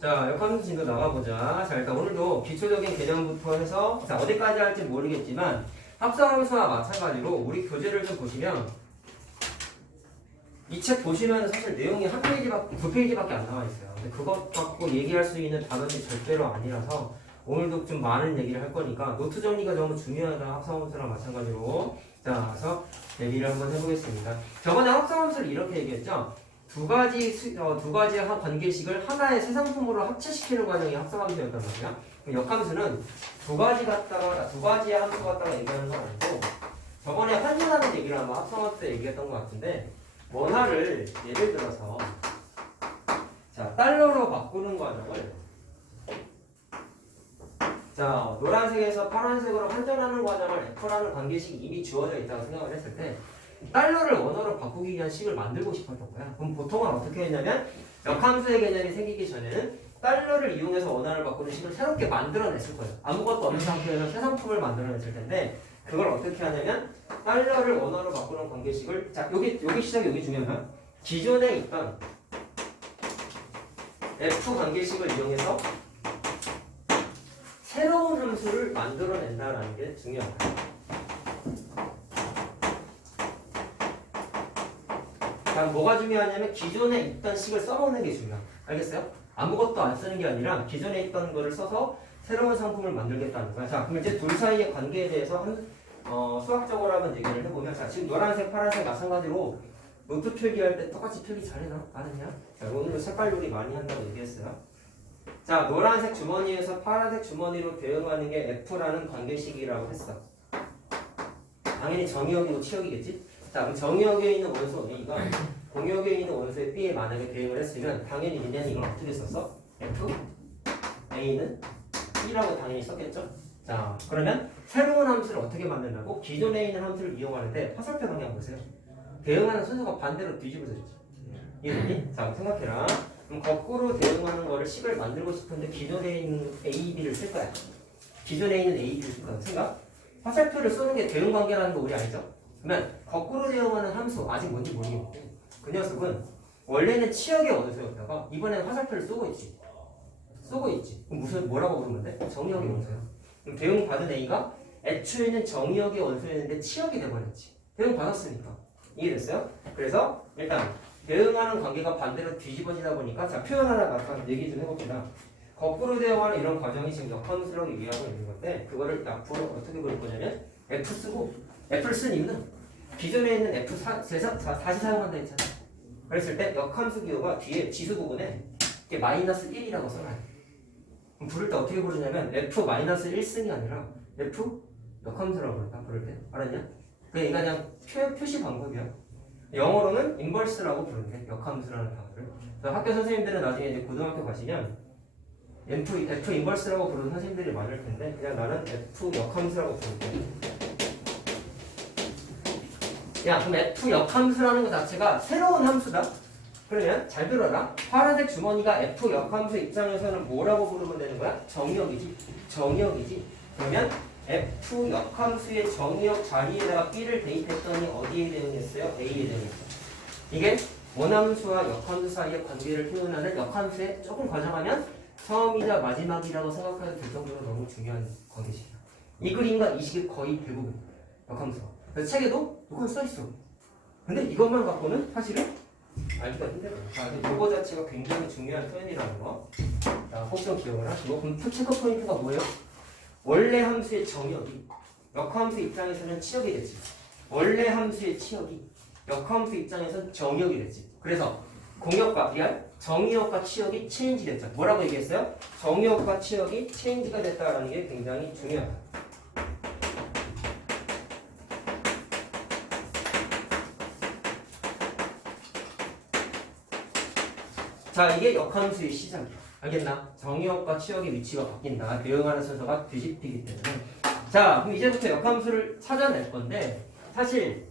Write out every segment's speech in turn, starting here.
자, 역함수 진도 나가보자. 자, 일단 오늘도 기초적인 개념부터 해서, 자, 어디까지 할지 모르겠지만, 합성함수와 마찬가지로 우리 교재를 좀 보시면, 이 책 보시면 사실 내용이 한 페이지밖에, 두 페이지밖에 안 나와 있어요. 근데 그것 갖고 얘기할 수 있는 단어들이 절대로 아니라서, 오늘도 좀 많은 얘기를 할 거니까, 노트 정리가 너무 중요하다. 합성함수랑 마찬가지로. 자, 그래서 얘기를 한번 해보겠습니다. 저번에 합성함수를 이렇게 얘기했죠. 두 가지의 관계식을 하나의 새 상품으로 합체시키는 과정이 합성함수였단 말이야. 역함수는 두 가지의 함수 갖다가 얘기하는 건 아니고, 저번에 환전하는 얘기를 아마 합성함수 때 얘기했던 것 같은데, 원화를 예를 들어서 자, 달러로 바꾸는 과정을 자, 노란색에서 파란색으로 환전하는 과정을 F라는 관계식이 이미 주어져 있다고 생각을 했을 때 달러를 원어로 바꾸기 위한 식을 만들고 싶었던 거야. 그럼 보통은 어떻게 했냐면 역함수의 개념이 생기기 전에는 달러를 이용해서 원화를 바꾸는 식을 새롭게 만들어냈을 거예요. 아무것도 없는 상태에서 새 상품을 만들어냈을 텐데 그걸 어떻게 하냐면 달러를 원화로 바꾸는 관계식을 자, 여기 시작이 여기 중요하면 기존에 있던 F 관계식을 이용해서 새로운 함수를 만들어낸다라는 게 중요하다. 자, 뭐가 중요하냐면 기존에 있던 식을 써먹는 게 중요해. 알겠어요? 아무것도 안 쓰는 게 아니라 기존에 있던 거를 써서 새로운 상품을 만들겠다는 거야. 자, 그럼 이제 둘 사이의 관계에 대해서 수학적으로 한번 얘기를 해보면 자, 지금 노란색, 파란색 마찬가지로 노트 필기할 때 똑같이 필기 잘해나? 안 했냐? 자, 오늘은 색깔 요리 많이 한다고 얘기했어요. 자, 노란색 주머니에서 파란색 주머니로 대응하는 게 F라는 관계식이라고 했어. 당연히 정의역이고 치역이겠지? 자, 그럼 정의역에 있는 원소 A가 공역에 있는 원소의 B에 만약에 대응을 했으면 당연히 얘는 이걸 어떻게 썼어? F, A는 B라고 당연히 썼겠죠? 자, 그러면 새로운 함수를 어떻게 만든다고? 기존에 있는 함수를 이용하는데 화살표 방향 보세요. 대응하는 순서가 반대로 뒤집어졌지. 이해되니? 자, 생각해라. 그럼 거꾸로 대응하는 거를 식을 만들고 싶은데 기존에 있는 A, B를 쓸 거야. 기존에 있는 A, B를 쓸 거야. 생각? 화살표를 쏘는 게 대응 관계라는 거 우리 알죠? 그러면 거꾸로 대응하는 함수 아직 뭔지 모르겠고 그 녀석은 원래는 치역의 원소였다가 이번에는 화살표를 쏘고 있지. 그럼 뭐라고 부르면 돼? 정의역의 원소야. 그럼 대응 받은 A가 애초에는 정의역의 원소였는데 치역이 돼버렸지. 대응 받았으니까. 이해됐어요? 그래서 일단 대응하는 관계가 반대로 뒤집어지다 보니까 자, 표현 하나 잠깐 얘기 좀 해봅시다. 거꾸로 대응하는 이런 과정이 지금 역함수라고 얘기하고 있는 건데 그거를 앞으로 어떻게 부를 거냐면 F 쓰고 F를 쓴 이유는 기존에 있는 F 다시 사용한다 했잖아. 그랬을 때 역함수 기호가 뒤에 지수 부분에 이게 마이너스 1이라고 써놔요. 그럼 부를 때 어떻게 부르냐면 F 마이너스 1승이 아니라 F 역함수라고 부를까? 부를 때 알았냐? 그냥 표시 방법이야. 영어로는 인버스라고 부르는데 역함수라는 단어를. 학교 선생님들은 나중에 이제 고등학교 가시면 F 인버스라고 부르는 선생님들이 많을 텐데 그냥 나는 F 역함수라고 부를게. 야, 그럼 F 역함수라는 것 자체가 새로운 함수다. 그러면 잘 들어라. 파란색 주머니가 F 역함수 입장에서는 뭐라고 부르면 되는 거야? 정의역이지. 그러면 F 역함수의 정의역 자리에다가 B를 대입했더니 어디에 대응했어요? A에 대응했어. 이게 원함수와 역함수 사이의 관계를 표현하는 역함수에 조금 과장하면 처음이자 마지막이라고 생각해도 될 정도로 너무 중요한 관계식이야. 이 그림과 이 식이 거의 대부분 역함수가. 그래서 책에도 이건 써있어. 근데 이것만 갖고는 사실은 알기가 힘들어. 자, 이거 자체가 굉장히 중요한 표현이라는 거. 자, 꼭 좀 기억을 하시고. 그럼 체크 포인트가 뭐예요? 원래 함수의 정의역이 역함수 입장에서는 치역이 됐지. 원래 함수의 치역이 역함수 입장에서는 정의역이 됐지. 그래서 공역과 정의역과 치역이 체인지 됐죠. 뭐라고 얘기했어요? 정의역과 치역이 체인지가 됐다라는 게 굉장히 중요하다. 자, 이게 역함수의 시작이야. 알겠나? 정의역과 치역의 위치가 바뀐다. 대응하는 순서가 뒤집히기 때문에. 자, 그럼 이제부터 역함수를 찾아낼 건데 사실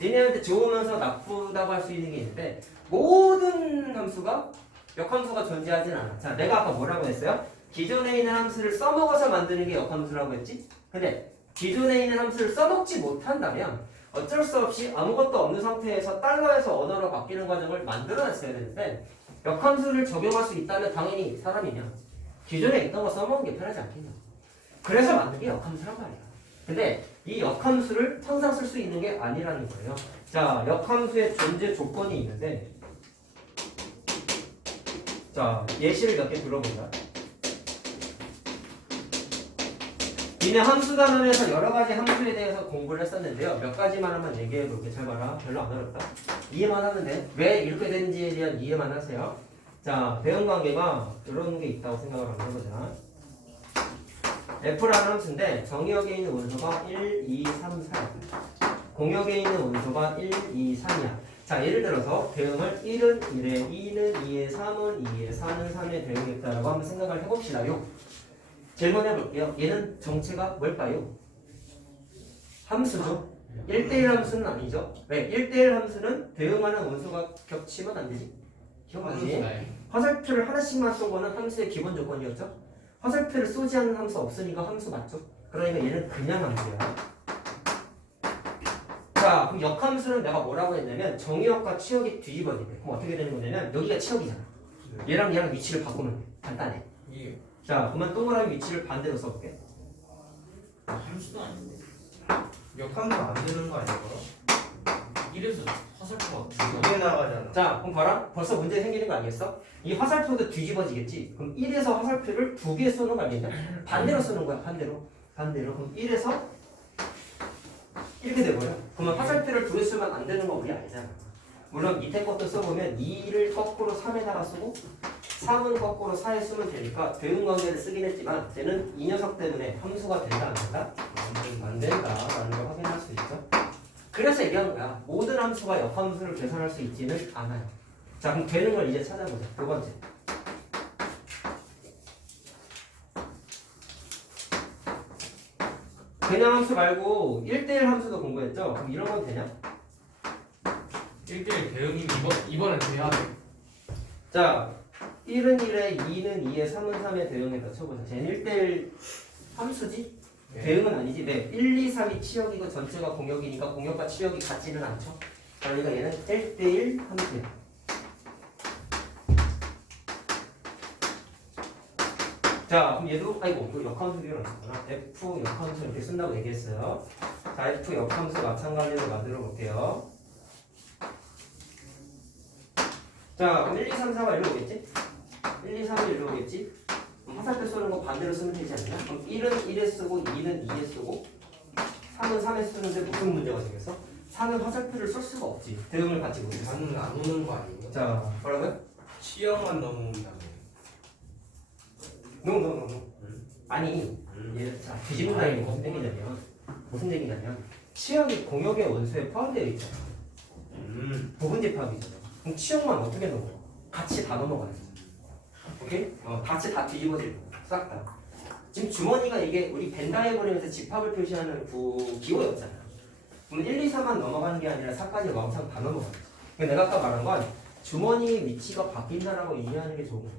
니네한테 좋으면서 나쁘다고 할 수 있는 게 있는데 모든 함수가 역함수가 존재하진 않아. 자, 내가 아까 뭐라고 했어요? 기존에 있는 함수를 써먹어서 만드는 게 역함수라고 했지? 근데 기존에 있는 함수를 써먹지 못한다면 어쩔 수 없이 아무것도 없는 상태에서 달러에서 언어로 바뀌는 과정을 만들어냈어야 되는데 역함수를 적용할 수 있다면 당연히 사람이면 기존에 있던 거 써먹는 게 편하지 않겠냐. 그래서 만든 게 역함수란 말이야. 근데 이 역함수를 항상 쓸 수 있는 게 아니라는 거예요. 자, 역함수의 존재 조건이 있는데, 자, 예시를 몇 개 들어보자. 니네 함수 단원에서 여러 가지 함수에 대해서 공부를 했었는데요. 몇 가지만 한번 얘기해 볼게. 잘 봐라. 별로 안 어렵다. 이해만 하면 돼. 왜 이렇게 되는지에 대한 이해만 하세요. 자, 대응 관계가 이런 게 있다고 생각을 한번 해보자. F라는 함수인데 정의역에 있는 원소가 1, 2, 3, 4. 공역에 있는 원소가 1, 2, 3이야. 자, 예를 들어서 대응을 1은 1에 2는 2에 3은 2에 4는 3에 대응했다라고 한번 생각을 해봅시다요. 질문해 볼게요. 얘는 정체가 뭘까요? 함수죠. 1대1 함수는 아니죠. 왜? 1대1 함수는 대응하는 원소가 겹치면 안 되지. 기억나지? 화살표를 하나씩만 쏜 거는 함수의 기본 조건이었죠. 화살표를 쏘지 않는 함수 없으니까 함수 맞죠? 그러니까 얘는 그냥 함수야. 자, 그럼 역함수는 내가 뭐라고 했냐면 정의역과 치역이 뒤집어지게. 그럼 어떻게 되는 거냐면 여기가 치역이잖아. 얘랑 얘랑 위치를 바꾸면 돼. 간단해. 자, 그러면 동그라미 위치를 반대로 써볼게. 함수도 아닌데. 역함수 안 되는 거 아니야? 이래서 화살표가 두개 나가잖아. 자, 그럼 봐라. 벌써 문제 생기는 거 아니겠어? 이 화살표도 뒤집어지겠지? 그럼 1에서 화살표를 2개 쏘는 거 알겠냐? 반대로 쓰는 거야, 반대로. 반대로. 그럼 1에서 이렇게 돼버려. 그러면 화살표를 2개 쓰면 안 되는 거 우리 알잖아. 물론 밑에 것도 써보면 2를 거꾸로 3에다가 쓰고 3은 거꾸로 4에 쓰면 되니까 대응 관계를 쓰긴 했지만 쟤는 이 녀석 때문에 함수가 된다 안 된다? 안 된다라는 걸 확인할 수 있죠. 그래서 얘기한 거야. 모든 함수가 역함수를 계산할 수 있지는 않아요. 자, 그럼 되는 걸 이제 찾아보자. 두 번째. 그냥 함수 말고 1대1 함수도 공부했죠? 그럼 이런 건 되냐? 1대1 대응이 이번엔 돼야 돼. 자, 1은 1에 2는 2에 3은 3에 대응해서 쳐보자. 쟤는 1대1 함수지? 대응은 아니지. 네, 1, 2, 3이 치역이고 전체가 공역이니까 공역과 치역이 같지는 않죠. 그러니까 얘는 1대1 함수야. 자, 그럼 얘도 아이고 이거 역함수 비율었구나. F 역함수 이렇게 쓴다고 얘기했어요. 자, F 역함수 마찬가지로 만들어 볼게요. 자, 그럼 1, 2, 3, 4가 일로 오겠지? 1, 2, 3이 일로 오겠지? 화살표 쏘는 거 반대로 쓰면 되지 않나? 그럼 1은 1에 쓰고 2는 2에 쓰고 3은 3에 쓰는데 무슨 문제가 생겼어? 4는 화살표를 쓸 수가 없지. 대응을 받지 못해서. 4는 안 오는 거 아니에요? 자, 뭐라고요? 치역만 넘어온다며. 노. 아니, 얘 자, 뒤집는다는 게 무슨 얘기냐면 치역이 공역의 원소에 포함되어 있잖아. 부분 집합이잖아. 그럼 치역만 어떻게 넘어? 같이 다 넘어가야지. 오케이? 같이 다 뒤집어질 거야. 싹 다. 지금 주머니가 이게 우리 벤다이어그램에서 집합을 표시하는 기호였잖아. 그럼 1, 2, 3만 넘어가는 게 아니라 4까지 왕창 다 넘어가야지. 그러니까 내가 아까 말한 건 주머니의 위치가 바뀐다라고 이해하는 게 좋은 거야.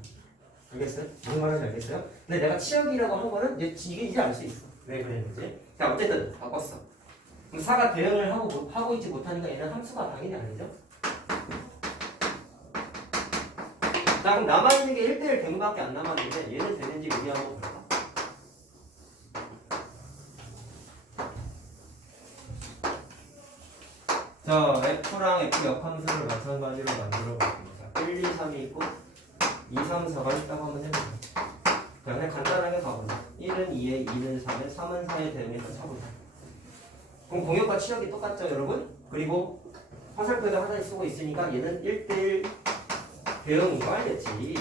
알겠어요? 무슨 말인지 알겠어요? 근데 내가 치역이라고 한 거는 이제 알 수 있어. 왜 그랬는지. 자, 어쨌든 바꿨어. 그럼 4가 대응을 하고 있지 못하니까 얘는 함수가 당연히 아니죠. 자, 그럼 남아있는 게 1대1 대응밖에 안 남았는데 얘는 되는지 우리 한번 볼까? 자, F랑 F 역함수를 마찬가지로 만들어 볼게요. 1, 2, 3이 있고 2, 3, 4가 있다고 한번 해보자. 자, 그냥 간단하게 가보자. 1은 2에 2는 3에 3은 4에 대응해서 쳐보자. 그럼 공역과 치역이 똑같죠, 여러분? 그리고 화살표도 하나 쓰고 있으니까 얘는 1대1 대응이고 알겠지.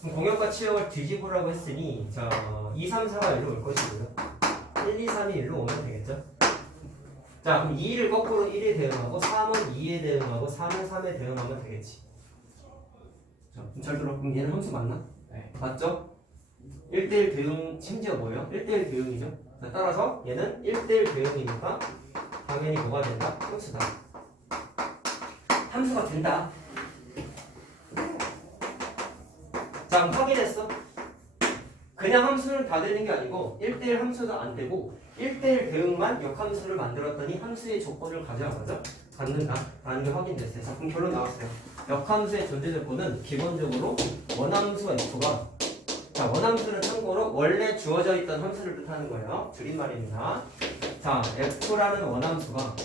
그럼 공역과 치역을 뒤집으라고 했으니 자, 2, 3, 4가 일로 올 것이고요. 1, 2, 3이 일로 오면 되겠죠? 자, 그럼 2를 거꾸로 1에 대응하고 3은 2에 대응하고 4는 3에 대응하면 되겠지. 자, 그럼 잘 들어. 그럼 얘는 함수 맞나? 네. 맞죠? 1대1 대응, 심지어 뭐예요? 1대1 대응이죠. 자, 따라서 얘는 1대1 대응이니까 당연히 뭐가 된다? 함수다. 함수가 된다. 자, 그럼 확인했어. 그냥 함수는 다 되는 게 아니고 1대1 함수도 안 되고 1대1 대응만 역함수를 만들었더니 함수의 조건을 가져간 거죠. 갖는다 라는 게 확인됐어요. 자, 그럼 결론 나왔어요. 역함수의 존재 조건은 기본적으로 원함수 f가, 자, 원함수는 참고로 원래 주어져 있던 함수를 뜻하는 거예요. 줄임말입니다. 자, f라는 원함수가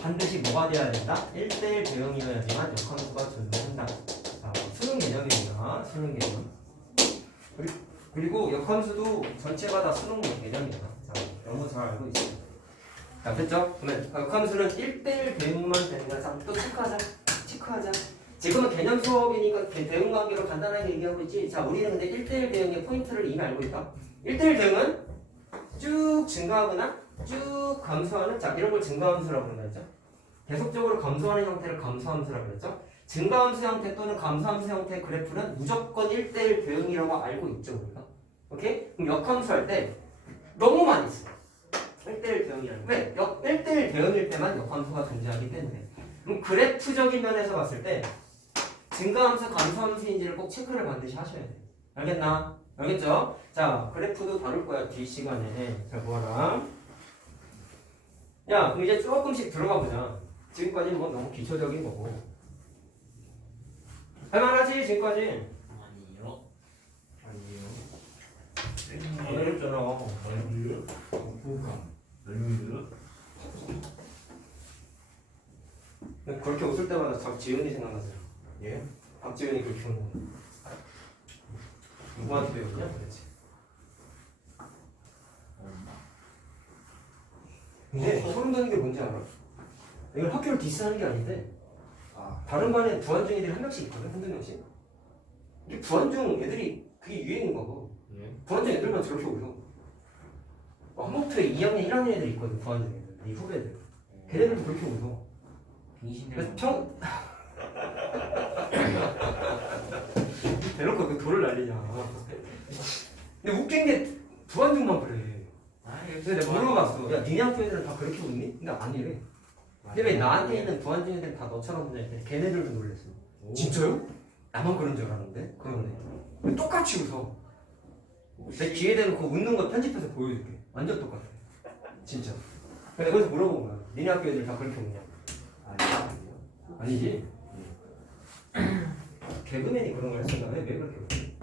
반드시 뭐가 돼야 된다? 1대1 대응이어야지만 역함수가 존재한다. 자, 수능 개념입니다. 수능 개념. 그리고 역함수도 전체가 다 수능 개념입니다. 자, 너무 잘 알고 있어요. 자, 됐죠? 그러면 역함수는 1대1 대응만 되는 거야. 자, 또 체크하자. 지금은 개념 수업이니까 대응 관계로 간단하게 얘기하고 있지. 자, 우리는 근데 1대1 대응의 포인트를 이미 알고 있다. 1대1 대응은 쭉 증가하거나 쭉 감소하는, 자, 이런 걸 증가함수라고 부른다 했죠. 계속적으로 감소하는 형태를 감소함수라고 그랬죠. 증가함수 형태 또는 감소함수 형태의 그래프는 무조건 1대1 대응이라고 알고 있죠, 우리가. 오케이? 그럼 역함수 할 때 너무 많이 써. 1대1 대응이라는. 왜? 1대1 대응일 때만 역함수가 존재하기 때문에. 그럼 그래프적인 면에서 봤을 때 증가함수, 감소함수인지를 꼭 체크를 반드시 하셔야 돼요. 알겠나? 알겠죠? 자, 그래프도 다룰 거야, 뒷시간에. 자, 뭐하라. 야, 그럼 이제 조금씩 들어가 보자. 지금까지는 뭐 너무 기초적인 거고. 할만하지, 지금까지? 아니요. 아니에요. 어렵잖아. 아니에요. 아니에요. 그렇게 웃을 때마다 자꾸 지은이 생각나세요. 예? 박지은이 그렇게 웃는 거. 누구한테 배웠냐, 도대체? 근데 소름 돋는 게 뭔지 알아? 이걸 학교를 디스하는 게 아닌데 아, 다른 반에 부안중 애들이 한 명씩 있거든, 한두 명씩. 근데 부안중 애들이 그게 유행인 거고 예? 부안중 애들만 저렇게 웃어. 한목토에 2학년, 1학년 애들 있거든, 부안중 애들. 이 후배들. 걔네들도 그렇게 웃어. 그래서 대놓고 그 돌을 날리냐. 근데 웃긴 게 부안중만 그래. 그래서 내가 물어봤어. 야, 니네 학교 애들은 다 그렇게 웃니? 근데 아니래. 근데 왜 나한테 있는 부안중 애들은 다 너처럼 웃냐 했더니 걔네들도 놀랬어. 진짜요? 나만 그런 줄 알았는데? 그러네. 똑같이 웃어. 내 기회 되면 그 웃는 거 편집해서 보여줄게. 완전 똑같아. 진짜. 근데 거기서 물어본 거야. 니네 학교 애들 다 그렇게 웃냐? 아니요. 아니지. 개그맨이 그런 걸 했었나? 왜 그렇게 웃지?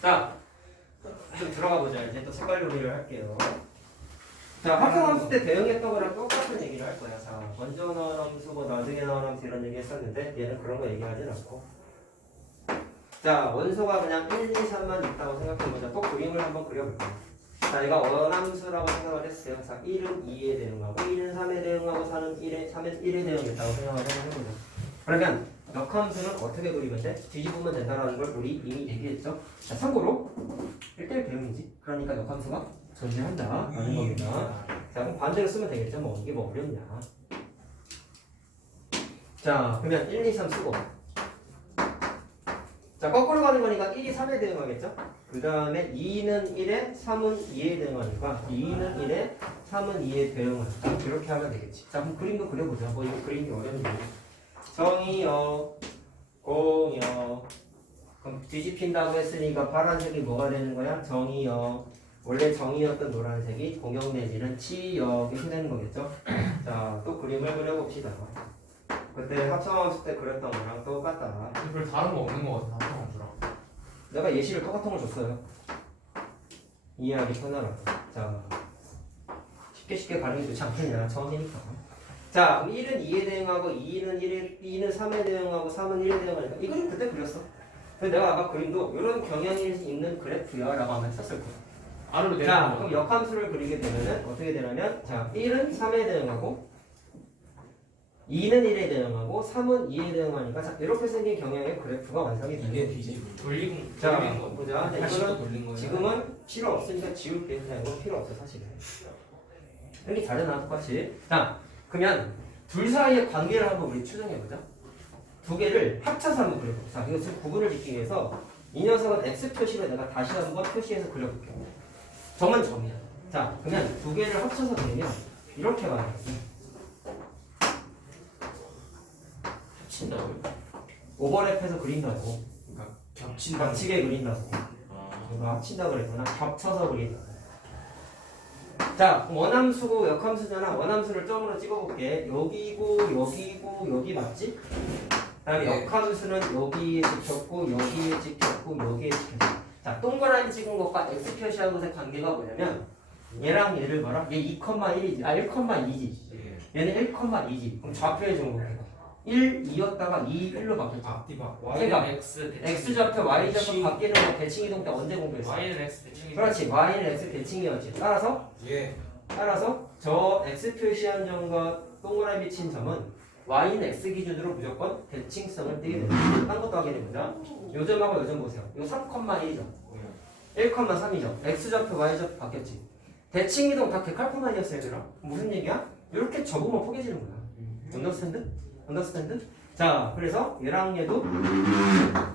자, 좀 들어가 보자. 이제 또 색깔 요리를 할게요. 자, 합성함수 때 대응했던 거랑 똑같은 얘기를 할 거야. 자, 먼저 나온 함수고 나중에 나온 함수 이런 얘기 했었는데 얘는 그런 거 얘기하진 않고. 자, 원소가 그냥 1, 2, 3만 있다고 생각해보자. 또 그림을 한번 그려볼게요. 자, 얘가 원함수라고 생각을 했어요. 자, 1은 2에 대응하고 1은 3에 대응하고 3은 1에 대응했다고 생각을 해보자. 그러면 역함수는 어떻게 그리면 돼? 뒤집으면 된다는 걸 우리 이미 얘기했죠. 자, 참고로 1대1 대응이지. 그러니까 역함수가 존재한다 라는 겁니다. 자, 그럼 반대로 쓰면 되겠죠. 뭐 이게 뭐 어렵냐. 자, 그러면 1, 2, 3 쓰고, 자, 거꾸로 가는 거니까 1이 3에 대응하겠죠? 그 다음에 2는 1에 3은 2에 대응하니까 2는 1에 3은 2에 대응한다. 이렇게 하면 되겠지. 자, 그럼 그림도 그려보자. 뭐 이거 그림이 어렵니? 정이요, 공요. 그럼 뒤집힌다고 했으니까 파란색이 뭐가 되는 거야? 정이요. 원래 정이었던 노란색이 공역 내지는 치역 이렇게 되는 거겠죠? 자, 또 그림을 그려봅시다. 그때 합성함수 때 그렸던 거랑 똑같다. 별 다른 거 없는 거 같아. 합성함수랑. 내가 예시를 똑같은 걸 줬어요. 이해하기 편하라고. 자, 쉽게 가르쳐 주지 않겠냐. 처음이니까. 자, 그럼 1은 2에 대응하고 2는 3에 대응하고 3은 1에 대응하니까 이 그림 그때 그렸어. 그래서 내가 아까 그림도 이런 경향이 있는 그래프야 라고 하면 썼을 거야. 아래로 자, 내려. 그럼 역함수를 그리게 되면은 어떻게 되냐면, 자, 1은 3에 대응하고 2는 1에 대응하고 3은 2에 대응하니까, 자, 이렇게 생긴 경향의 그래프가 완성이 되게 되지. 돌리고 자, 돌리는 거 보자. 다시 또 이거는 돌린 거예요. 지금은 필요 없으니까 지울게. 그냥 이건 필요 없어, 사실은. 여기 잘해놔, 똑같이. 자, 그러면 둘 사이의 관계를 한번 우리 추정해보자. 두 개를 합쳐서 한번 그려볼게. 자, 이거 지금 구분을 짓기 위해서 이 녀석은 X 표시로 내가 다시 한번 표시해서 그려볼게. 점은 점이야. 자, 그러면 두 개를 합쳐서 그리면 이렇게 말하겠지. 합친다고요? 오버랩해서 그린다고. 겹친다. 겹치게 그린다고. 아. 이거 합친다 그랬구나. 겹쳐서 그린다. 자, 그럼 원함수고 역함수잖아. 원함수를 점으로 찍어볼게. 여기고 여기고 여기 맞지? 그다음에 네. 역함수는 여기에 찍혔고 여기에 찍혔고 여기에 찍혔어. 자, 동그라미 찍은 것과 x 표시한 것의 관계가 뭐냐면 얘랑 얘를 봐라. 얘 2,1이지. 아 1,2지. 얘는 1,2지. 그럼 좌표에 준 거야. 1, 2였다가 2, 1로 바뀌었지. 앞뒤바. 그러니까 X 대칭. x 좌표, y 좌표 바뀌는 거 대칭 이동 때 언제 공부했어? Y는 X 대칭이. 그렇지. y는 x 대칭이었지. 따라서 저 x 표시한 점과 동그라미 친 점은 y는 x 기준으로 무조건 대칭성을 띠게 됩니다. 딴 것도 확인해보자. 요 점하고 요 점 보세요. 이거 3,1이죠. 1,3이죠. x 좌표, y 좌표 바뀌었지. 대칭 이동 다 데칼코만이었어요, 얘들아. 무슨 얘기야? 이렇게 접으면 포개지는 거야. 언더스탠드? 언더스탠드? 자, 그래서 얘랑 얘도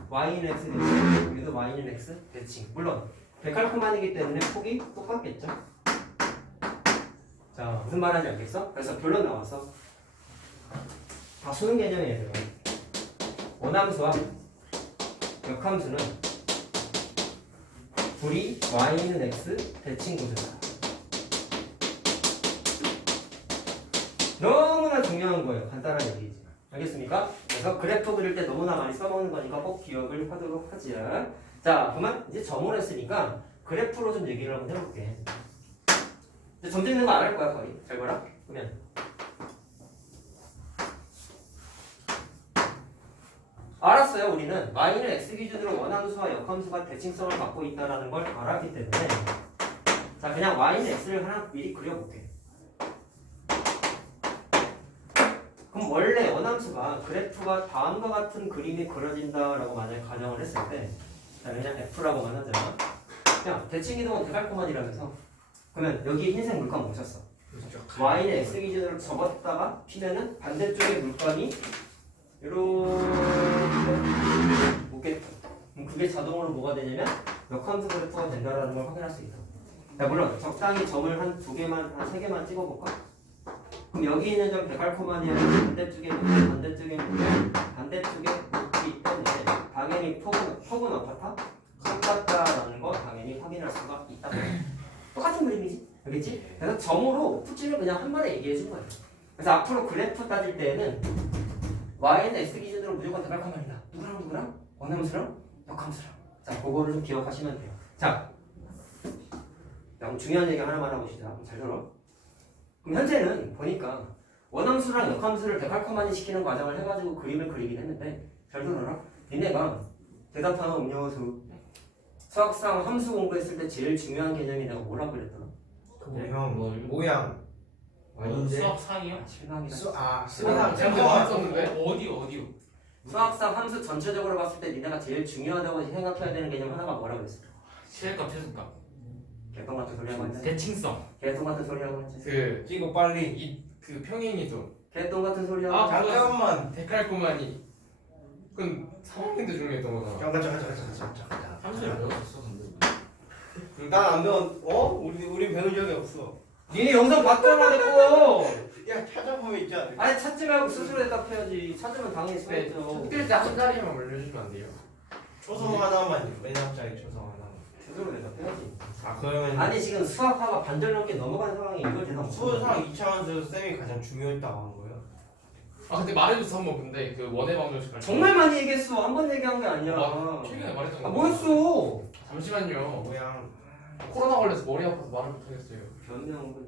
y는 x 대칭, 얘도 y는 x 대칭. 물론 데칼코만이기 때문에 폭이 똑같겠죠. 자, 무슨 말인지 알겠어? 그래서 결론 나왔어. 다 수능 개념이에요, 얘들아. 원함수와 역함수는 둘이 y는 x 대칭 구조다. 너무나 중요한 거예요. 간단한 얘기지. 알겠습니까? 그래서 그래프 그릴 때 너무나 많이 써먹는 거니까 꼭 기억을 하도록 하지. 자, 그러면 이제 점을 했으니까 그래프로 좀 얘기를 한번 해볼게. 이제 점 찍는 거 안 할 거야, 거의. 잘 봐라. 그러면 알았어요. 우리는 y는 x 기준으로 원함수와 역함수가 대칭성을 갖고 있다는 걸 알았기 때문에 자, 그냥 y는 x를 하나 미리 그려볼게. 그럼 원래 원함수가 그래프가 다음과 같은 그림이 그려진다라고 만약에 가정을 했을 때 자, 그냥 f라고만 하자. 그냥 대칭 이동은 데칼코만이라면서 그러면 여기 흰색 물감 묻혔어. y는 x 기준으로 접었다가 피면은 반대쪽에 물감이 이렇게 묻겠다. 그럼 그게 자동으로 뭐가 되냐면 역함수 그래프가 된다라는 걸 확인할 수 있어. 자, 물론 적당히 점을 한 두 개만, 한 세 개만 찍어볼까? 그럼 여기 있는 점 데칼코만이 아니라 반대쪽에 묶기 때문에 당연히 폭은 어떻다? 똑같다라는 거 당연히 확인할 수가 있다. 똑같은 그림이지, 알겠지? 그래서 점으로 특징을 그냥 한 번에 얘기해 준 거예요. 그래서 앞으로 그래프 따질 때는 y는 x 기준으로 무조건 데칼코만이다. 누구랑 원함수랑 역함수랑. 자, 그거를 좀 기억하시면 돼요. 자, 그럼 중요한 얘기 하나만 하고 시작. 잘 들어. 그럼 현재는 보니까 원함수랑 역함수를 데칼코만이 시키는 과정을 해가지고 그림을 그리긴 했는데 잘 들어라. 니네가 대답하는 음료수 수학상 함수 공부했을 때 제일 중요한 개념이 내가 뭐라고 그랬더라? 모양. 아닌데. 수학 상이요? 실망이다. 수학 제가 썼는데 어디요? 수학상 함수 전체적으로 봤을 때 니네가 제일 중요하다고 생각해야 되는 개념 하나가 뭐라고 했어? 최대값 최소값. 개똥 같은 소리 하고 있지? 대칭성. 개똥 같은 소리 하고 있지? 그 찍어 빨리. 그 평행이동. 개똥 같은 소리 하고 아, 있지? 잠깐만. 데칼코만이. 그건 3학년 때 중요했던 거잖아. 잠깐. 함수를 배웠었어 근데. 난안 배웠. 우리 배운 적이 없어. 니네 영상 봤잖아 내거. 야 찾아보면 있지 않을까? 아니 찾지 말고 스스로 대답해야지. 찾으면 당연히 네, 쓰겠죠. 숙제일 때 한 자리만 올려주시면 안 돼요? 초성 하나만요. 맨 앞자리 초성 하나. 스스로 대답해야지. 그러면 아니 지금 수학화가 반절 넘게 넘어간 상황에 이걸 대답 못 수상 2차원에서 쌤이 가장 중요했다고 한 거예요? 아 근데 말해줬어 한번 근데 그 원의 방정식 할 때. 정말 많이 얘기했어. 한 번 얘기한 게 아니야. 최근에 말했던 거. 뭐였어? 잠시만요. 모양. 코로나 걸려서 머리 아파서 말을 못하겠어요. 변명한 거지.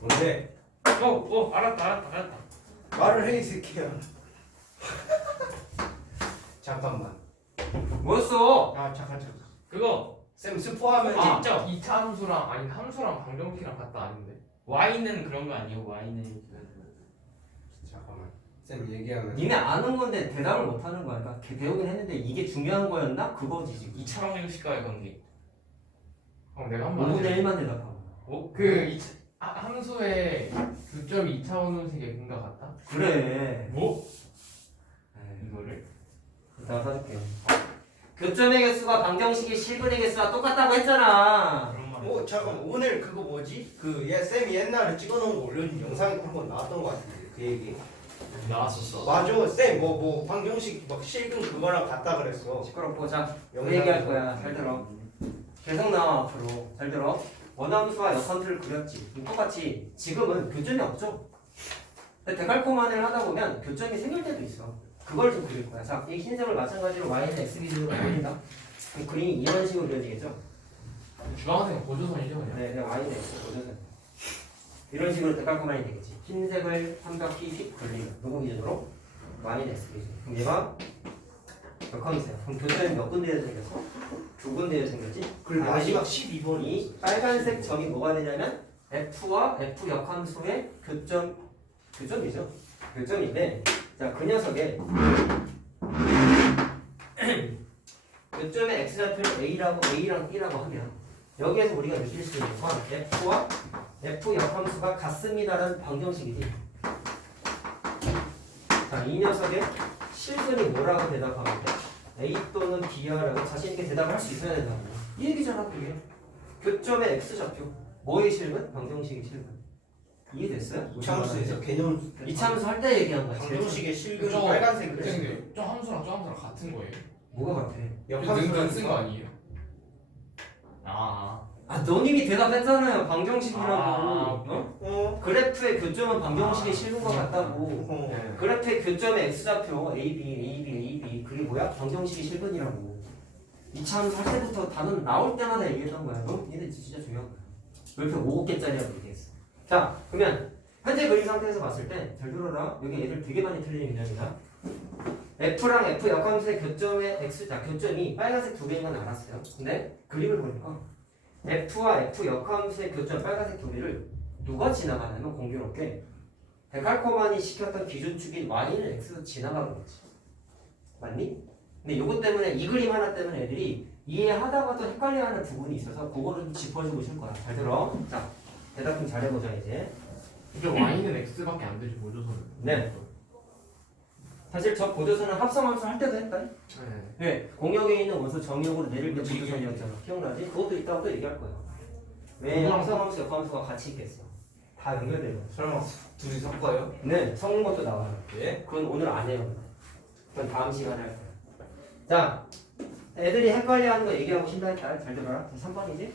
뭔데? 알았다. 말을 해 이 새끼야. 잠깐만. 뭐였어? 잠깐. 그거 쌤 스포하면 진짜 2차 함수랑 아니 함수랑 방정식이랑 같다 아닌데? Y는 그런 거 아니에요. Y는 잠깐만. 쌤 얘기하면. 니네 아는 건데 대답을 못 하는 거야. 그러니까 걔 배우긴 했는데 이게 중요한 거였나? 그거지 지금. 2차 방정식과의 관계. 내가 한번 5분의 1만 대답하고. 그 함수의 교점이 2차 방정식의 근과 같다? 그래. 뭐? 에이, 이거를 이따가 사줄게. 교점의 개수가 방정식의 실근의 개수와 똑같다고 했잖아. 그런 말. 잠깐 오늘 그거 뭐지? 쌤이 옛날에 찍어놓은 거 올려준 영상이 한번 나왔던 거 같은데 그 얘기. 나왔었어. 맞아. 쌤 뭐 방정식 막 실근 그거랑 같다 그랬어. 시끄럽고 자, 그 영상에서. 얘기할 거야. 잘 들어. 계속 나와 앞으로. 잘 들어. 원함수와 역함수를 그렸지. 똑같이 지금은 교점이 없죠. 근데 데칼코만을 하다 보면 교점이 생길 때도 있어. 그걸 좀 그릴 거야. 자, 이 흰색을 마찬가지로 y는 x 기준으로 그린다. 그럼 그림이 이런 식으로 그려지겠죠? 주황색 보조선이죠 그냥. 네, y는 x 보조선. 이런 식으로 데칼코만이 되겠지. 흰색을 완벽히 휙 그리면 누구 기준으로? y는 x 기준. 그럼 얘가 역함수야. 그럼 교점이 몇 군데에서 생겼어? 두 군데에서 생겼지? 그리고 마지막 12번이 이 빨간색 점이 뭐가 되냐면 f와 f 역함수의 교점이죠. 교점인데, 자, 그 녀석의 교점의 x좌표를 a랑 b라고 하면 여기에서 우리가 느낄 수 있는 건 f와 f 역함수가 같습니다라는 방정식이지. 자, 이 녀석의 실근이 뭐라고 대답하면 돼? A 또는 B야라고 자신있게 대답을 할 수 있어야 된다고. 이 얘기잖아, 그게. 교점의 x좌표. 뭐의 실근? 방정식의 실근. 이해됐어요? 이차함수에서 개념 이차함수 할 때 얘기한 거야. 방정식의 실근이 저- 빨간색으로 근데 저 함수랑 저 함수랑 같은 거예요? 뭐가 같아? 능근 쓴거 아니에요? 아, 너님이 대답했잖아요. 방정식이라고. 아, 어? 그래프의 교점은 방정식의 실근과 같다고. 어. 그래프의 교점의 x좌표 AB 그게 뭐야? 방정식의 실근이라고. 이차함수 할 때부터 단어는 나올 때마다 얘기했던 거야. 얘네 진짜 중요한 거야. 왜 이렇게 5개짜리라고 얘기했어? 자, 그러면 현재 그림 상태에서 봤을 때 잘 들어라. 여기 애들 되게 많이 틀리는 개념이다. F랑 F 역함수의 교점의 교점이 빨간색 두 개인 건 알았어요. 근데 그림을 보니까 F와 F 역함수의 교점 빨간색 두 개를 누가 지나가냐면 공교롭게 데칼코만이 시켰던 기준축인 y는 x로 지나가는 거지. 맞니? 근데 요것 때문에 이 그림 하나 때문에 애들이 이해하다가도 헷갈려하는 부분이 있어서 그거를 좀 짚어주고 싶을 거야. 잘 들어. 자, 대답 좀 잘해보자 이제. 이게 y는 x밖에 안 되지 보조선. 네. 사실 저 보조선은 합성함수 할 때도 했다. 네. 네. 공역에 있는 원소 정역으로 내릴 때 보조선이었잖아. 기억나지? 그것도 있다고 또 얘기할 거야. 왜 합성함수, 역함수가 같이 있겠어? 다 연결되는 거야. 설마 둘이 섞어요? 네, 섞는 것도 나와요. 예? 그건 오늘 안 해요. 그건 다음 시간에 할 거야. 자, 애들이 헷갈려하는 거 얘기하고 싶다 했다. 잘 들어라. 3번이지?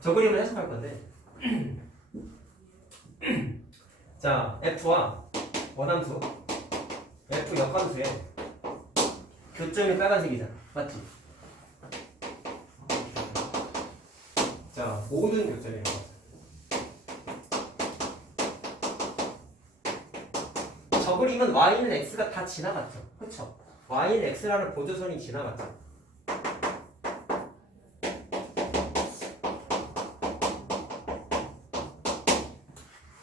저 그림을 해석할 건데. 자, F와 원함수, F 역함수의 교점이 빨간색이잖아. 맞지? 자, 모든 교점이에요. 저 그림은 y는 x가 다 지나갔죠. 그쵸? y는 x라는 보조선이 지나갔죠.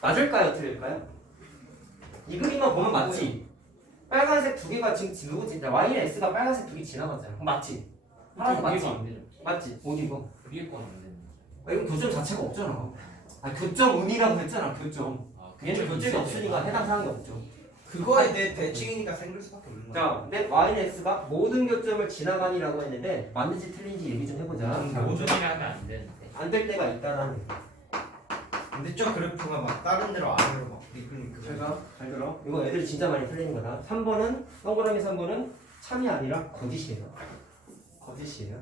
맞을까요? 틀릴까요? 이 그림만 보면 맞지? 빨간색 두 개가 지금 누구 진짜 y는 x가 빨간색 두 개 지나갔잖아. 그럼 맞지? 하나도 맞지? 안 되죠. 맞지? 어디고? 위에 건 안 되는. 이건 교점 자체가 없잖아. 교점 운이라고 했잖아. 교점. 아, 얘는 교점이 없으니까 해당 사항이 없죠. 그거에 대해 대칭이니까 생길 수밖에 없는 거야. 자, 근데 y는 x가 모든 교점을 지나가니라고 했는데 맞는지 틀린지 얘기 좀 해보자. 보조선이 하면 안 되는데. 안 될 때가 있다라는 거. 근데 저 그래프가 막 다른 데로 아래로 막 미끌미끌. 잘 들어. 이거 애들이 진짜 많이 틀리는 거다. 3번은 동그라미 3번은 참이 아니라 거짓이에요. 거짓이에요.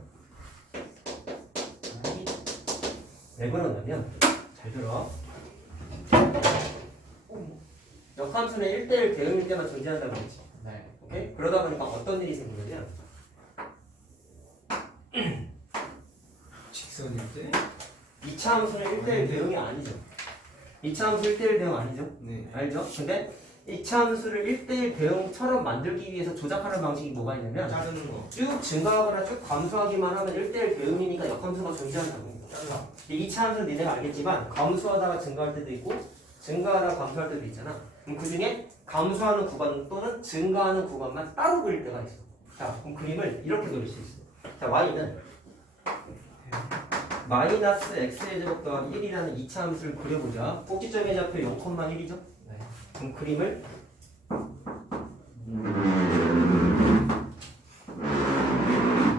왜 그러냐면 잘 들어. 역함수는 1대1 대응일 때만 존재한다고 했지. 네. 오케이? 그러다 보니까 어떤 일이 생기냐면 직선일 때? 2차 함수는 1대1 대응이 아니죠. 2차 함수 1대1 대응 아니죠? 네. 알죠? 근데 2차 함수를 1대1 대응처럼 만들기 위해서 조작하는 방식이 뭐가 있냐면 자르는 거. 쭉 증가하거나 쭉 감소하기만 하면 1대1 대응이니까 역함수가 존재한다고. 잘라. 이 2차 함수는 니네가 알겠지만 감소하다가 증가할 때도 있고 증가하다가 감소할 때도 있잖아. 그럼 그 중에 감소하는 구간 또는 증가하는 구간만 따로 그릴 때가 있어. 자, 그럼 그림을 이렇게 그릴 수 있어. 자, y는 마이너스 x의 제곱 더하기 1이라는 2차 함수를 그려보자. 꼭지점의 좌표 0,1이죠? 네. 그럼 그림을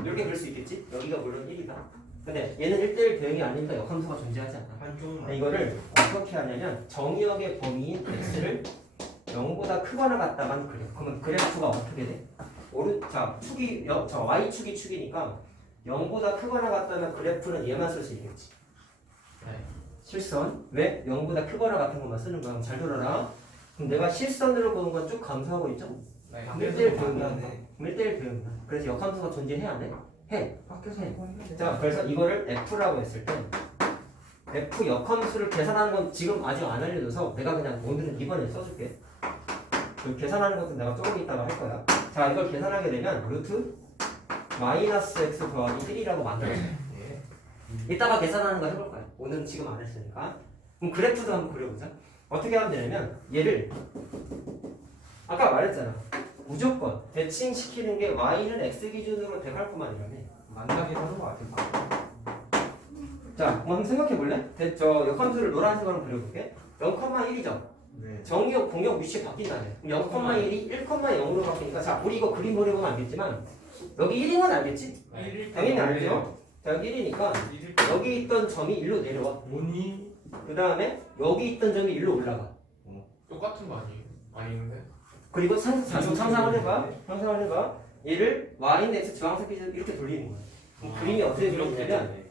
이렇게 그릴 수 있겠지? 여기가 물론 1이다. 근데 얘는 1대1 대응이 아니니까 역함수가 존재하지 않아. 한쪽만. 이거를 어떻게 하냐면 정의역의 범위인 x를 0보다 크거나 같다만 그려. 그러면 그래프가 어떻게 돼? 자, 축이 저 y축이 축이니까 0보다 크거나 같다면 그래프는 얘만 쓸 수 있겠지. 네. 실선. 왜? 0보다 크거나 같은 것만 쓰는 거야. 그럼 잘 들어라. 그럼 내가 실선으로 보는 건 쭉 감수하고 있죠? 네. 1대1 배운다. 1대1 배운다. 그래서 역함수가 존재해야 안 해? 해. 학교에서 해. 자, 그래서 이거를 F라고 했을 때 F 역함수를 계산하는 건 지금 아직 안 알려줘서 내가 그냥 오늘은 이번에 써줄게. 그 계산하는 것도 내가 조금 이따가 할 거야. 자, 이걸 계산하게 되면 루트 마이너스 x 더하기 1이라고 만들어요. 예. 이따가 계산하는 거 해볼 거야. 오늘은 지금 안 했으니까. 그럼 그래프도 한번 그려보자. 어떻게 하면 되냐면 얘를 아까 말했잖아. 무조건 대칭시키는 게 y는 x 기준으로 대calcul만이라며. 만나긴 하는 거 같아. 자, 그럼 한번 생각해 볼래? 저 역함수를 노란색으로 그려볼게. 0,1이죠. 네. 정의역, 공역, 위치 바뀐다네. 0,1이 1,0으로 바뀌니까 자, 우리 이거 그림 그려보면 알겠지만 여기 1인 건 알겠지? 네. 당연히 알죠? 자, 여기 1이니까 여기 있던 점이 1로 내려와. 뭐니? 그 다음에 여기 있던 점이 1로 올라가. 똑같은 거 아니에요? 아닌데? 그리고 상상을 해봐. 상상을 해봐. 얘를 y는 x 주황색 기준 이렇게 돌리는 거야. 그럼 그림이 어떻게 그려지냐면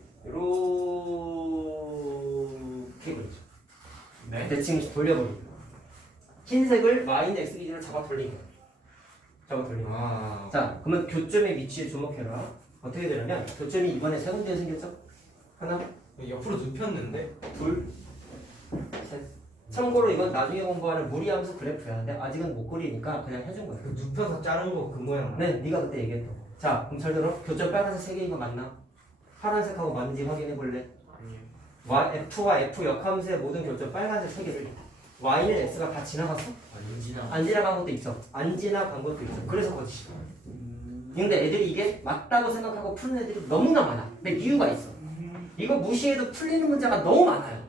이렇게 그리죠. 네. 대칭 돌려버리고 흰색을 y는 x 기준으로 잡아 돌린 거야. 잡아 돌린 거야. 아. 자, 그러면 교점의 위치에 주목해라. 어떻게 되냐면 교점이 이번에 세 군데 생겼죠? 하나, 옆으로 눕혔는데? 둘, 셋. 참고로 이건 나중에 공부하는 무리함수 그래프야. 근데 아직은 못 그리니까 그냥 해준 거야. 그 눕혀서 자른 거 그 모양. 네, 네가 그때 얘기했던 거. 자, 그럼 잘 들어. 교점 빨간색 3개 이거 맞나? 파란색하고 맞는지 확인해 볼래? 아니에요. F와 F 역함수의 모든 교점 빨간색 3개를 Y는 X가 다 지나갔어? 안 지나간 것도 있어. 안 지나간 것도 있어. 그래서 거짓이야. 근데 애들이 이게 맞다고 생각하고 푸는 애들이 너무나 많아. 근데 이유가 있어. 이거 무시해도 풀리는 문제가 너무 많아요.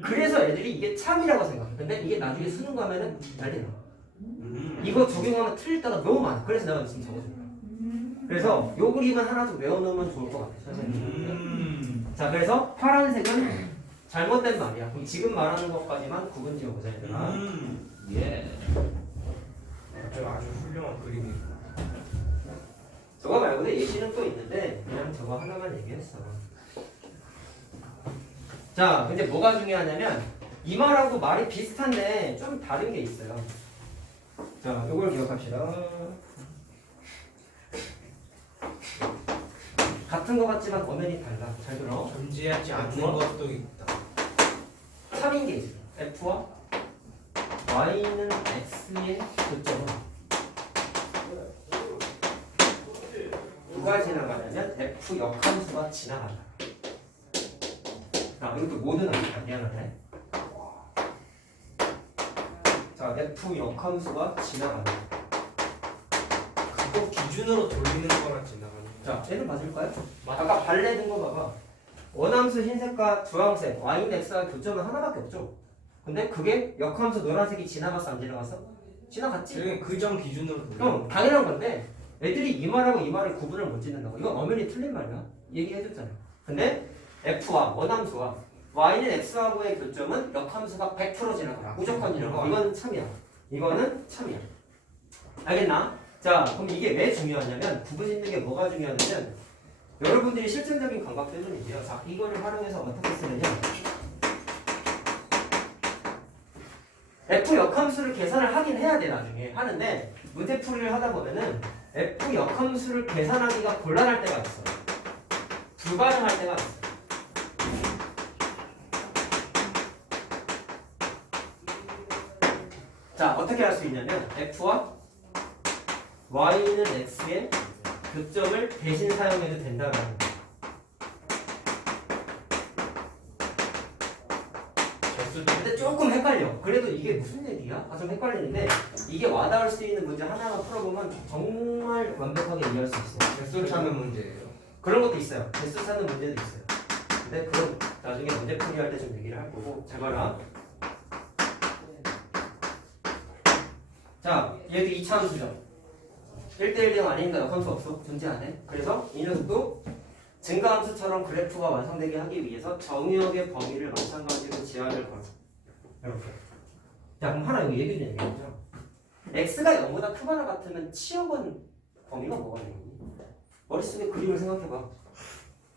그래서 애들이 이게 참이라고 생각해. 근데 이게 나중에 수능 가면은 난리 나. 이거 적용하면 틀릴 때가 너무 많아. 그래서 내가 지금 적어준 거야. 그래서 요 그림은 하나 좀 외워놓으면 좋을 것 같아. 선생님. 자, 그래서 파란색은 잘못된 말이야. 그럼 지금 말하는 것까지만 구분 지어보자, 얘들아. 예. 아주 훌륭한 그림이. 저거 말고도 예시는 또 있는데 그냥 저거 하나만 얘기했어. 자, 근데 뭐가 중요하냐면 이 말하고 말이 비슷한데 좀 다른 게 있어요. 자, 요걸 기억합시다. 같은 거 같지만 엄연히 달라. 잘 들어. 존재하지 않는 것도 있다. 3인 게 있어요. F와 Y는 X의 교점은 누가 지나가냐면 F 역함수가 지나간다. 자, 이것도 모든 아니야. 미안하네. 자, F 역함수가 지나간다. 그거 기준으로 돌리는 거랑 지나가는 거. 자, 얘는 맞을까요? 아까 발레 든 거 봐봐. 원함수 흰색과 주황색, Y는 X와 교점은 하나밖에 없죠. 근데 그게 역함수 노란색이 지나갔어, 안 지나갔어? 지나갔지. 지금 그 점 기준으로 돌리는 당연한 건데 애들이 이 말하고 이 말을 구분을 못 짓는다고. 이건 엄연히 틀린 말이야. 얘기해줬잖아요. 근데 F와 원함수와 Y는 X하고의 교점은 역함수가 100% 지나가. 무조건 지나가. 이거는 참이야. 이거는 참이야. 알겠나? 자, 그럼 이게 왜 중요하냐면 구분 짓는 게 뭐가 중요하냐면 여러분들이 실증적인 감각 때문이에요. 자, 이거를 활용해서 어떻게 쓰느냐? F 역함수를 계산을 하긴 해야 돼. 나중에 하는데 문제풀이를 하다 보면은 F 역함수를 계산하기가 곤란할 때가 있어. 불가능할 때가 있어. 자, 어떻게 할 수 있냐면 F와 Y는 X의 교점을 대신 사용해도 된다는 거야. 근데 조금 헷갈려. 그래도 이게 무슨 얘기야? 좀 헷갈리는데 이게 와닿을 수 있는 문제 하나만 풀어보면 정말 완벽하게 이해할 수 있어요. 개수 찾는 문제예요. 그런 것도 있어요. 개수 찾는 문제도 있어요. 근데 그건 나중에 문제 풀이할 때 좀 얘기를 할 거고. 잘 봐라. 자, 얘도 2차 함수죠. 1대1 대응 아닌가 역함수 없어? 존재 안 해. 그래서 이 녀석도 증가함수처럼 그래프가 완성되게 하기 위해서 정의역의 범위를 마찬가지로 제한을 걸어. 이렇게. 자, 그럼 하나 여기 얘기 좀 얘기해보자. x가 0보다 크거나 같으면 치역은 범위가 뭐가 되겠니? 머릿속에 그림을 생각해봐.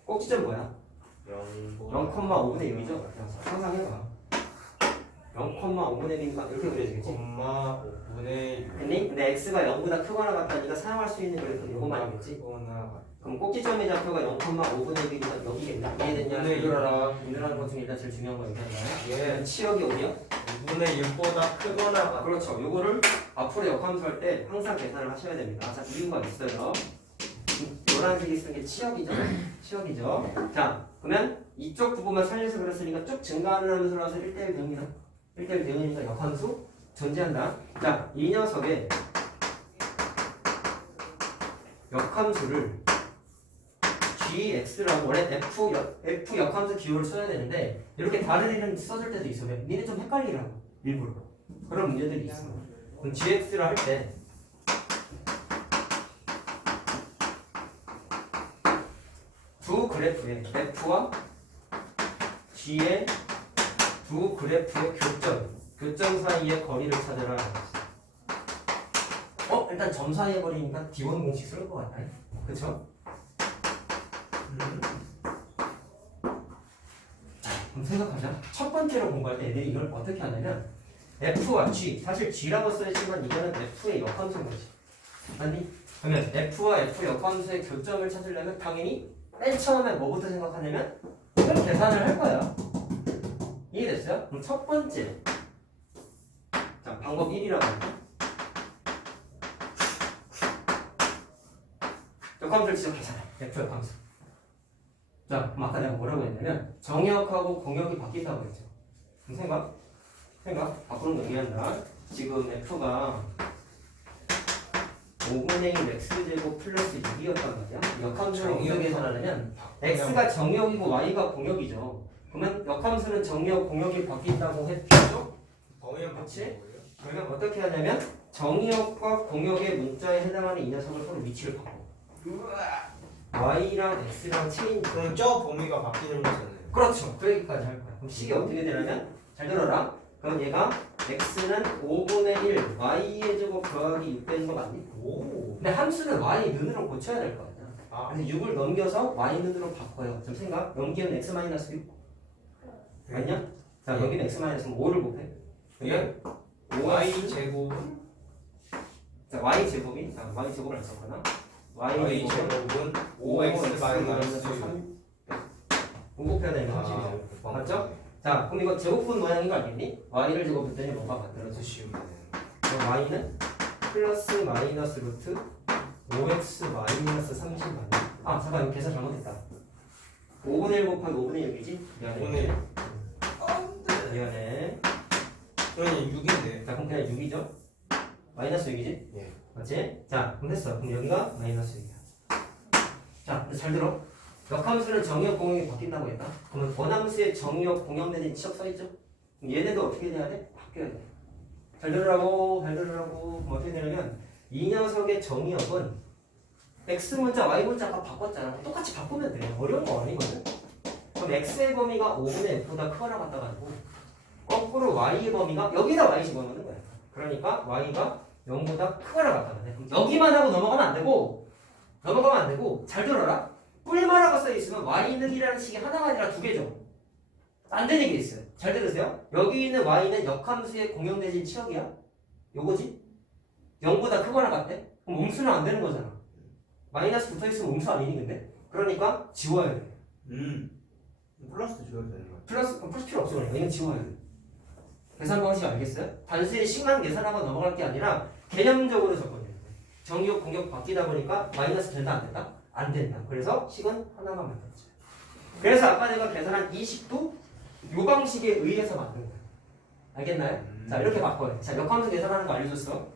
꼭지점 뭐야? 0,5분의 6이죠? 상상해봐. 0,5분의 1이니까 이렇게 그려지겠지? 0,5분의 6. 근데 x가 0보다 크거나 같다니까 사용할 수 있는 그래프 이거만이겠지? 그럼 꼭지점의 좌표가 0,5분의 1이니까 여기겠냐? 이해됐냐? 네, 이해라라. 이해라는 것 중에 일단 제일 중요한 거 얘기한다. 예. 치역이 어디야? 5분의 6보다 크거나 같다. 그렇죠. 요거를 앞으로 역함수 할 때 항상 계산을 하셔야 됩니다. 자, 이유가 있어요. 노란색이 쓴 게 치역이죠? 치역이죠. 자, 그러면 이쪽 부분만 살려서 그렸으니까 쭉 증가하는 함수라서 1대1 대응이다. 1대1 대응이니까 역함수 존재한다. 자, 이 녀석의 역함수를 gx라고 원래 f 역함수 기호를 써야 되는데 이렇게 다른 이름 써줄 때도 있어. 왜? 니네 좀 헷갈리라고 일부러. 그런 문제들이 있어. 그럼 gx를 할 때 두 그래프의 f와 g의 두 그래프의 교점 사이의 거리를 찾으라. 일단 점 사이의 거리니까 D1 공식 쓸 것 같아요. 그쵸? 그럼 생각하자. 첫 번째로 공부할 때 애들이 이걸 어떻게 하냐면 F와 G, 사실 G라고 써있지만 이거는 F의 역함수인 거지. 아니? 그러면 F와 F 역함수의 교점을 찾으려면 당연히 맨 처음에 뭐부터 생각하냐면 이걸 계산을 할 거야. 이해됐어요? 그럼 첫 번째, 자, 방법 1이라고 할게. 역함수를 직접 계산해. F 역함수. 자, 그럼 아까 내가 뭐라고 했냐면 정역하고 공역이 바뀐다고 했죠. 그럼 생각 바꾸는 거 얘기한다. 지금 F가 5분의 1 x제곱 플러스 6이었단 말이야. 역함수를 어떻게 계산하려면 x가 정역이고 y가 공역이죠. 그러면 역함수는 정역, 공역이 바뀐다고 했죠? 그렇지? 그러면 어떻게 하냐면 정역과 공역의 문자에 해당하는 이 녀석을 서로 위치를 바꿔. y랑 x랑 체인지. 그럼 저 범위가 바뀌는 거잖아요. 그렇죠. 그 얘기까지 할 거야. 그럼 식이 어떻게 되냐면 잘 들어라. 그럼 얘가 x는 5분의 1 y의 제곱 더하기 6 되는 거 맞니? 오. 근데 함수는 y 는으로 고쳐야 될 거 아니야. 아, 그래서 6을 넘겨서 y 는으로 바꿔요. 좀 생각. 넘기면 x 마이너스 6 맞냐? 자, 넘기면 x 마이너스 5를 곱해. 예. 5y 제곱은 자, y 제곱이 y 제곱을 안 썼거나 y 제곱은 5x 마이너스 3 곱해야 되는 거 30이죠. 맞죠? 네. 자, 그럼 이거 제곱분 모양인 거 알겠니? y를 제곱했더니 뭐가 만들어져? 쉬우면 그럼 y는 플러스 마이너스 루트 5x 마이너스 30 맞니? 아, 잠깐 이거 계산 잘못했다. 5분의 1 곱하기 5분의 6이지? 미안해. 5분의 미안해. 그러니 6인데. 자, 그럼 그냥 6이죠? 마이너스 6이지? 예. 맞지? 자, 그럼 됐어. 그럼 여기가 마이너스 6이야. 자, 근데 잘 들어. 역함수는 정역, 공역이 바뀐다고 했다. 그러면 원함수의 정역, 공역 내진 치역 써있죠? 그럼 얘네도 어떻게 돼야 돼? 바뀌어야 돼. 잘 들으라고. 그럼 어떻게 되냐면 이 녀석의 정역은 x 문자, y 문자가 바꿨잖아. 똑같이 바꾸면 돼. 어려운 거 아니거든. 그럼 x의 범위가 5분의 f보다 크거나 같다 가지고 거꾸로 y의 범위가 여기다 y 집어넣는 거야. 그러니까 y가 0보다 크거나 같다. 여기만 하고 넘어가면 안 되고 잘 들어라. 뿔만하고 써있으면 y는 이라는 식이 하나가 아니라 두 개죠. 안 되는 게 있어요. 잘 들으세요. 여기 있는 y는 역함수의 공역 내진 치역이야. 요거지? 0보다 크거나 같대? 그럼 음수는 안 되는 거잖아. 마이너스 붙어있으면 음수 아니니 근데? 그러니까 지워야 돼. 플러스 줘야 되는 거야. 플러스 필요 없어. 그러니까 이건 지워야 돼. 계산 방식 알겠어요? 단순히 식만 계산하고 넘어갈 게 아니라 개념적으로 접근해야 돼. 정역, 공역 바뀌다 보니까 마이너스 된다 안 된다? 안 된다. 그래서 식은 하나만 만들었죠. 그래서 아까 내가 계산한 이 식도 이 방식에 의해서 만든 거야. 알겠나요? 자, 이렇게 바꿔요. 자, 역함수 계산하는 거 알려줬어.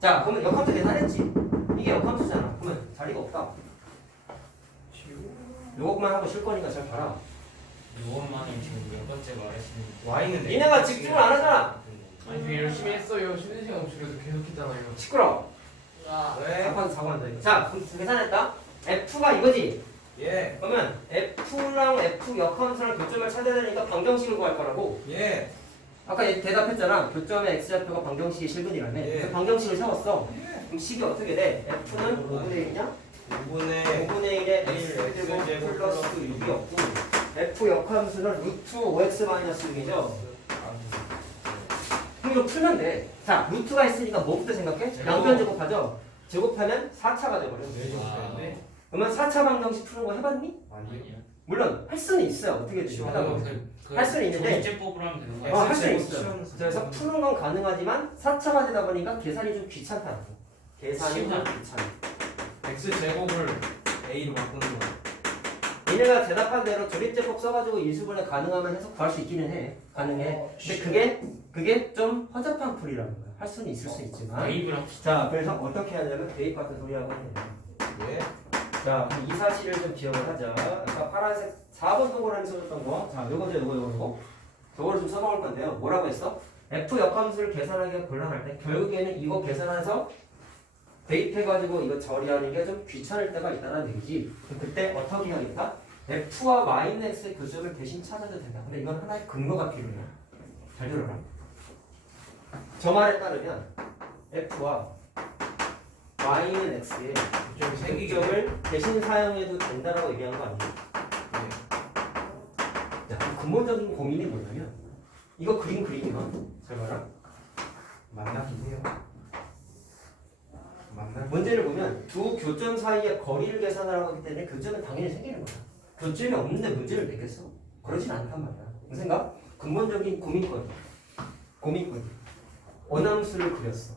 자, 그러면 역함수 계산했지. 이게 역함수잖아. 그러면 자리가 없다. 요것만 하고 쉴 거니까 잘 봐라. 이것만이 지금 몇 번째 말했습니다. y는 니네가 집중을 안 하잖아. 아니 되게 열심히 했어요. 쉬는 시간 없이 그래도 계속 했잖아요. 시끄러워. 왜? 사고한다 이거. 자, 그럼 계산했다. F가 이거지. 예. 그러면 F랑 F 역함수랑 교점을 찾아야 되니까 방정식을 구할 거라고. 예. 아까 얘 대답했잖아. 교점의 x좌표가 방정식의 실근이라며. 예. 그 방정식을 세웠어. 예. 그럼 식이 어떻게 돼? F는 5분의 1이냐? 5분의 5분의 1의 X제곱 플러스 6이었고 F 역함수는 루트 5x-6이죠. 그럼 이거 풀면 돼. 자, 루트가 있으니까 뭐부터 생각해? 양변 제곱하죠? 제곱하면 4차가 돼버려. 그러면 4차 방정식 푸는 거 해봤니? 아니요. 물론 할 수는 있어요. 어떻게 되지? 하다 보면. 할 수는 있는데 조리제법으로 하면 되는 할 거야. 수는 있어요. 그래서 푸는 건 가능하지만 4차가 되다 보니까 계산이 좀 귀찮다고. 계산이 좀 쉽다. 귀찮아. X제곱을 A로 바꾸는 거. 얘네가 대답한 대로 조립제법 써가지고 인수분해 가능하면 해서 구할 수 있기는 해. 가능해. 근데 그게 좀 허접한 풀이라는 거야. 할 수는 있을 수 있지만. 대입을 합시다. 자, 그래서 어떻게 하냐면 대입 같은 소리 하고 있는 거야. 예. 자, 이 사실을 좀 기억을 하자. 아까 파란색 4번 동그라미 써줬던 거. 자, 요거죠, 요거. 저거를 좀 써먹을 건데요. 뭐라고 했어? F 역함수를 계산하기가 곤란할 때 결국에는 이거 계산해서 대입해가지고 이거 처리하는 게 좀 귀찮을 때가 있다는 얘기지. 그때 어떻게 하겠다? F와 Y는 X의 교점을 대신 찾아도 된다. 근데 이건 하나의 근거가 필요해. 잘 들어라. 저 말에 따르면 F와 Y는 X의 좀 교점을 대신 사용해도 된다라고 얘기한 거 아니에요? 자, 근본적인 고민이 뭐냐면 이거 그리면 잘 봐라. 만나긴 해요. 만나. 문제를 보면 두 교점 사이의 거리를 계산하라고 하기 때문에 교점은 당연히 생기는 거야. 교점이 없는데 문제를 내겠어? 그러진 않단 말이야. 무슨 생각? 근본적인 고민거리. 원함수를 그렸어.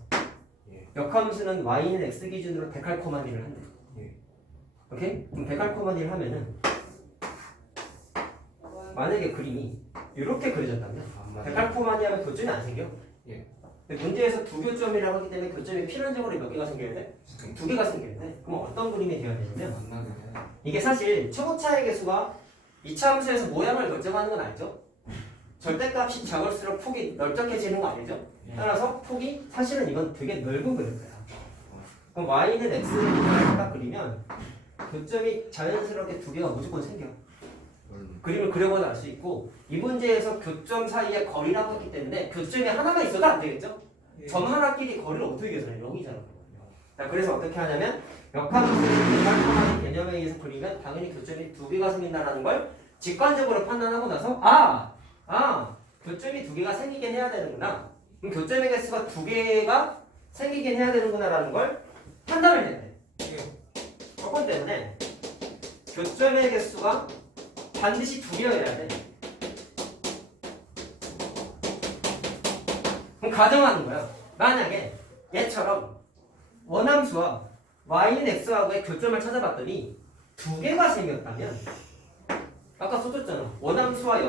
예. 역함수는 y는 x 기준으로 데칼코마니를 한대. 예. 오케이? 그럼 데칼코마니를 하면은 만약에 그림이 이렇게 그려졌다면 안 맞아. 데칼코마니 하면 교점이 안 생겨. 예. 근데 문제에서 두 교점이라고 하기 때문에 교점이 필연적으로 몇 개가 생겨야 돼? 2개가 생겨야 돼. 그럼 어떤 그림이 되어야 되냐면 만나긴 해. 이게 사실 최고차의 개수가 이차 함수에서 모양을 결정하는 건 알죠? 절대값이 작을수록 폭이 넓적해지는 거 알죠? 따라서 폭이 사실은 이건 되게 넓은 그림이야. 그럼 y는 x를 딱 그리면 교점이 자연스럽게 2개가 무조건 생겨. 그림을 그려보다 알 수 있고 이 문제에서 교점 사이의 거리라고 했기 때문에 교점이 하나만 있어도 안 되겠죠? 점 하나끼리 거리를 어떻게 계산해? 여기잖아. 자, 그래서 어떻게 하냐면 역함수를 대괄호하는 개념에 의해서 그리면 당연히 교점이 2개가 생긴다는 걸 직관적으로 판단하고 나서 교점이 2개가 생기긴 해야 되는구나. 그럼 교점의 개수가 2개가 생기긴 해야 되는구나라는 걸 판단을 해야 돼. 조건 때문에 교점의 개수가 반드시 2개여야 돼. 그럼 가정하는 거야. 만약에 얘처럼 원함수와 y는 x하고의 교점을 찾아봤더니 2개가 생겼다면 아까 써줬잖아. 원함수와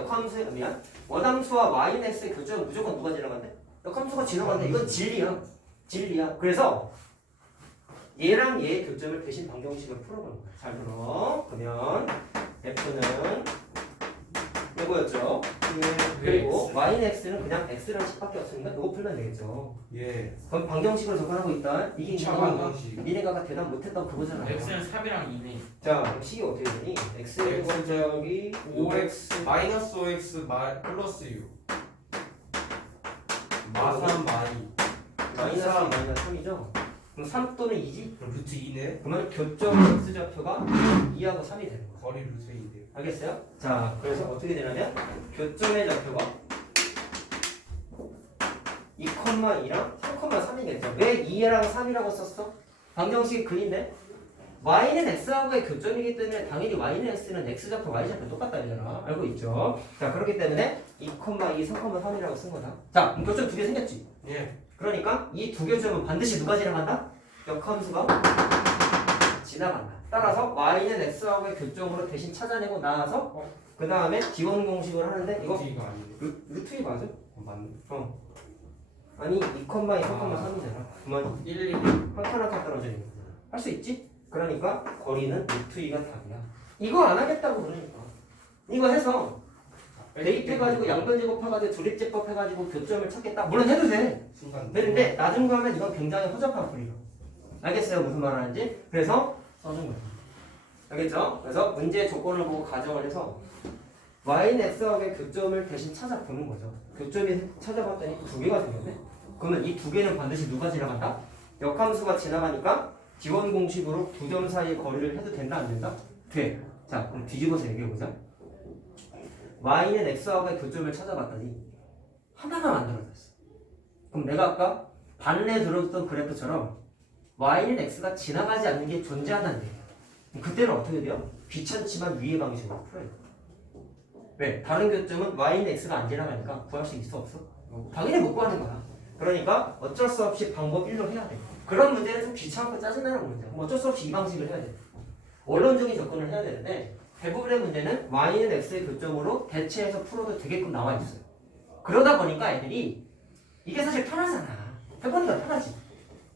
y는 x의 교점은 무조건 누가 지나간대? 역함수가 지나간대. 이건 진리야. 그래서 얘랑 얘의 교점을 대신 방정식을 풀어보는 거야. 잘 들어. 그러면 f는 이거였죠. 그리고 y는 x는 그냥 x라는 식밖에 없으니까 이거 풀면 되겠죠. 예. 그럼 방정식으로 접근하고 있다. 이게 차 이거가 방정식. 니네가 아까 대답 못했다고 그거잖아요. X는 3이랑 2네. 자, 그럼 식이 어떻게 되니? x의 제곱이 5x 마이너스 5x 플러스 6. 마삼 마이. 마이너스 3이죠? 그럼 3 또는 2지? 그럼 루트 2네. 그러면 교점 x좌표가 2하고 3이 되는 거야. 거리 루트 2인데요. 알겠어요? 자, 그래서 어떻게 되냐면 교점의 좌표가 2,2랑 3,3이겠죠. 왜 2랑 3이라고 썼어? 방정식이 글인데 y는 x하고의 교점이기 때문에 당연히 y는 x는 x좌표, y좌표 똑같다 이잖아. 알고 있죠? 자, 그렇기 때문에 2,2, 3,3이라고 쓴 거다. 자, 그럼 교점 2개 생겼지? 예. 그러니까 이 두 교점은 반드시 누가 지나간다? 역함수가 지나간다. 따라서 y는 x하고의 교점으로 대신 찾아내고 나서 그 다음에 기본 공식을 하는데 이거 루트 2가 아니네. 루트 2 맞아? 맞네. 아니 2,2, 3,3이잖아. 그만 1, 1. 한 칸 한 칸 떨어져 있는 거잖아. 할 수 있지? 그러니까 거리는 루트 2가 답이야. 이거 안 하겠다고 그러니까. 이거 해서 대입해가지고 양변 제곱해가지고 조립제법 해가지고 교점을 찾겠다. 물론 해도 돼. 순간. 근데 나중 가면 이건 굉장히 허접한 풀이야. 알겠어요? 무슨 말 하는지? 그래서 써준 거야. 알겠죠? 그래서 문제 조건을 보고 가정을 해서 y는 x하고의 교점을 대신 찾아보는 거죠. 교점이 찾아봤더니 2개가 생겼네? 그러면 이 2개는 반드시 누가 지나간다? 역함수가 지나가니까 기원 공식으로 두 점 사이의 거리를 해도 된다 안 된다? 돼. 자 그럼 뒤집어서 얘기해보자. y는 x하고의 교점을 찾아봤더니 하나가 만들어졌어. 그럼 내가 아까 반내 들어줬던 그래프처럼 y는 x가 지나가지 않는 게 존재하다는 얘기야. 그때는 어떻게 돼요? 귀찮지만 위의 방식으로 풀어야 돼. 왜? 다른 교점은 y는 x가 안 지나가니까 구할 수 있어 없어? 당연히 못 구하는 거야. 그러니까 어쩔 수 없이 방법 1로 해야 돼. 그런 문제는 좀 귀찮고 짜증나는 문제야. 그럼 어쩔 수 없이 이 방식을 해야 돼. 원론적인 접근을 해야 되는데 대부분의 문제는 y는 x의 교점으로 대체해서 풀어도 되게끔 나와 있어요. 그러다 보니까 애들이 이게 사실 편하잖아. 해보니까 편하지.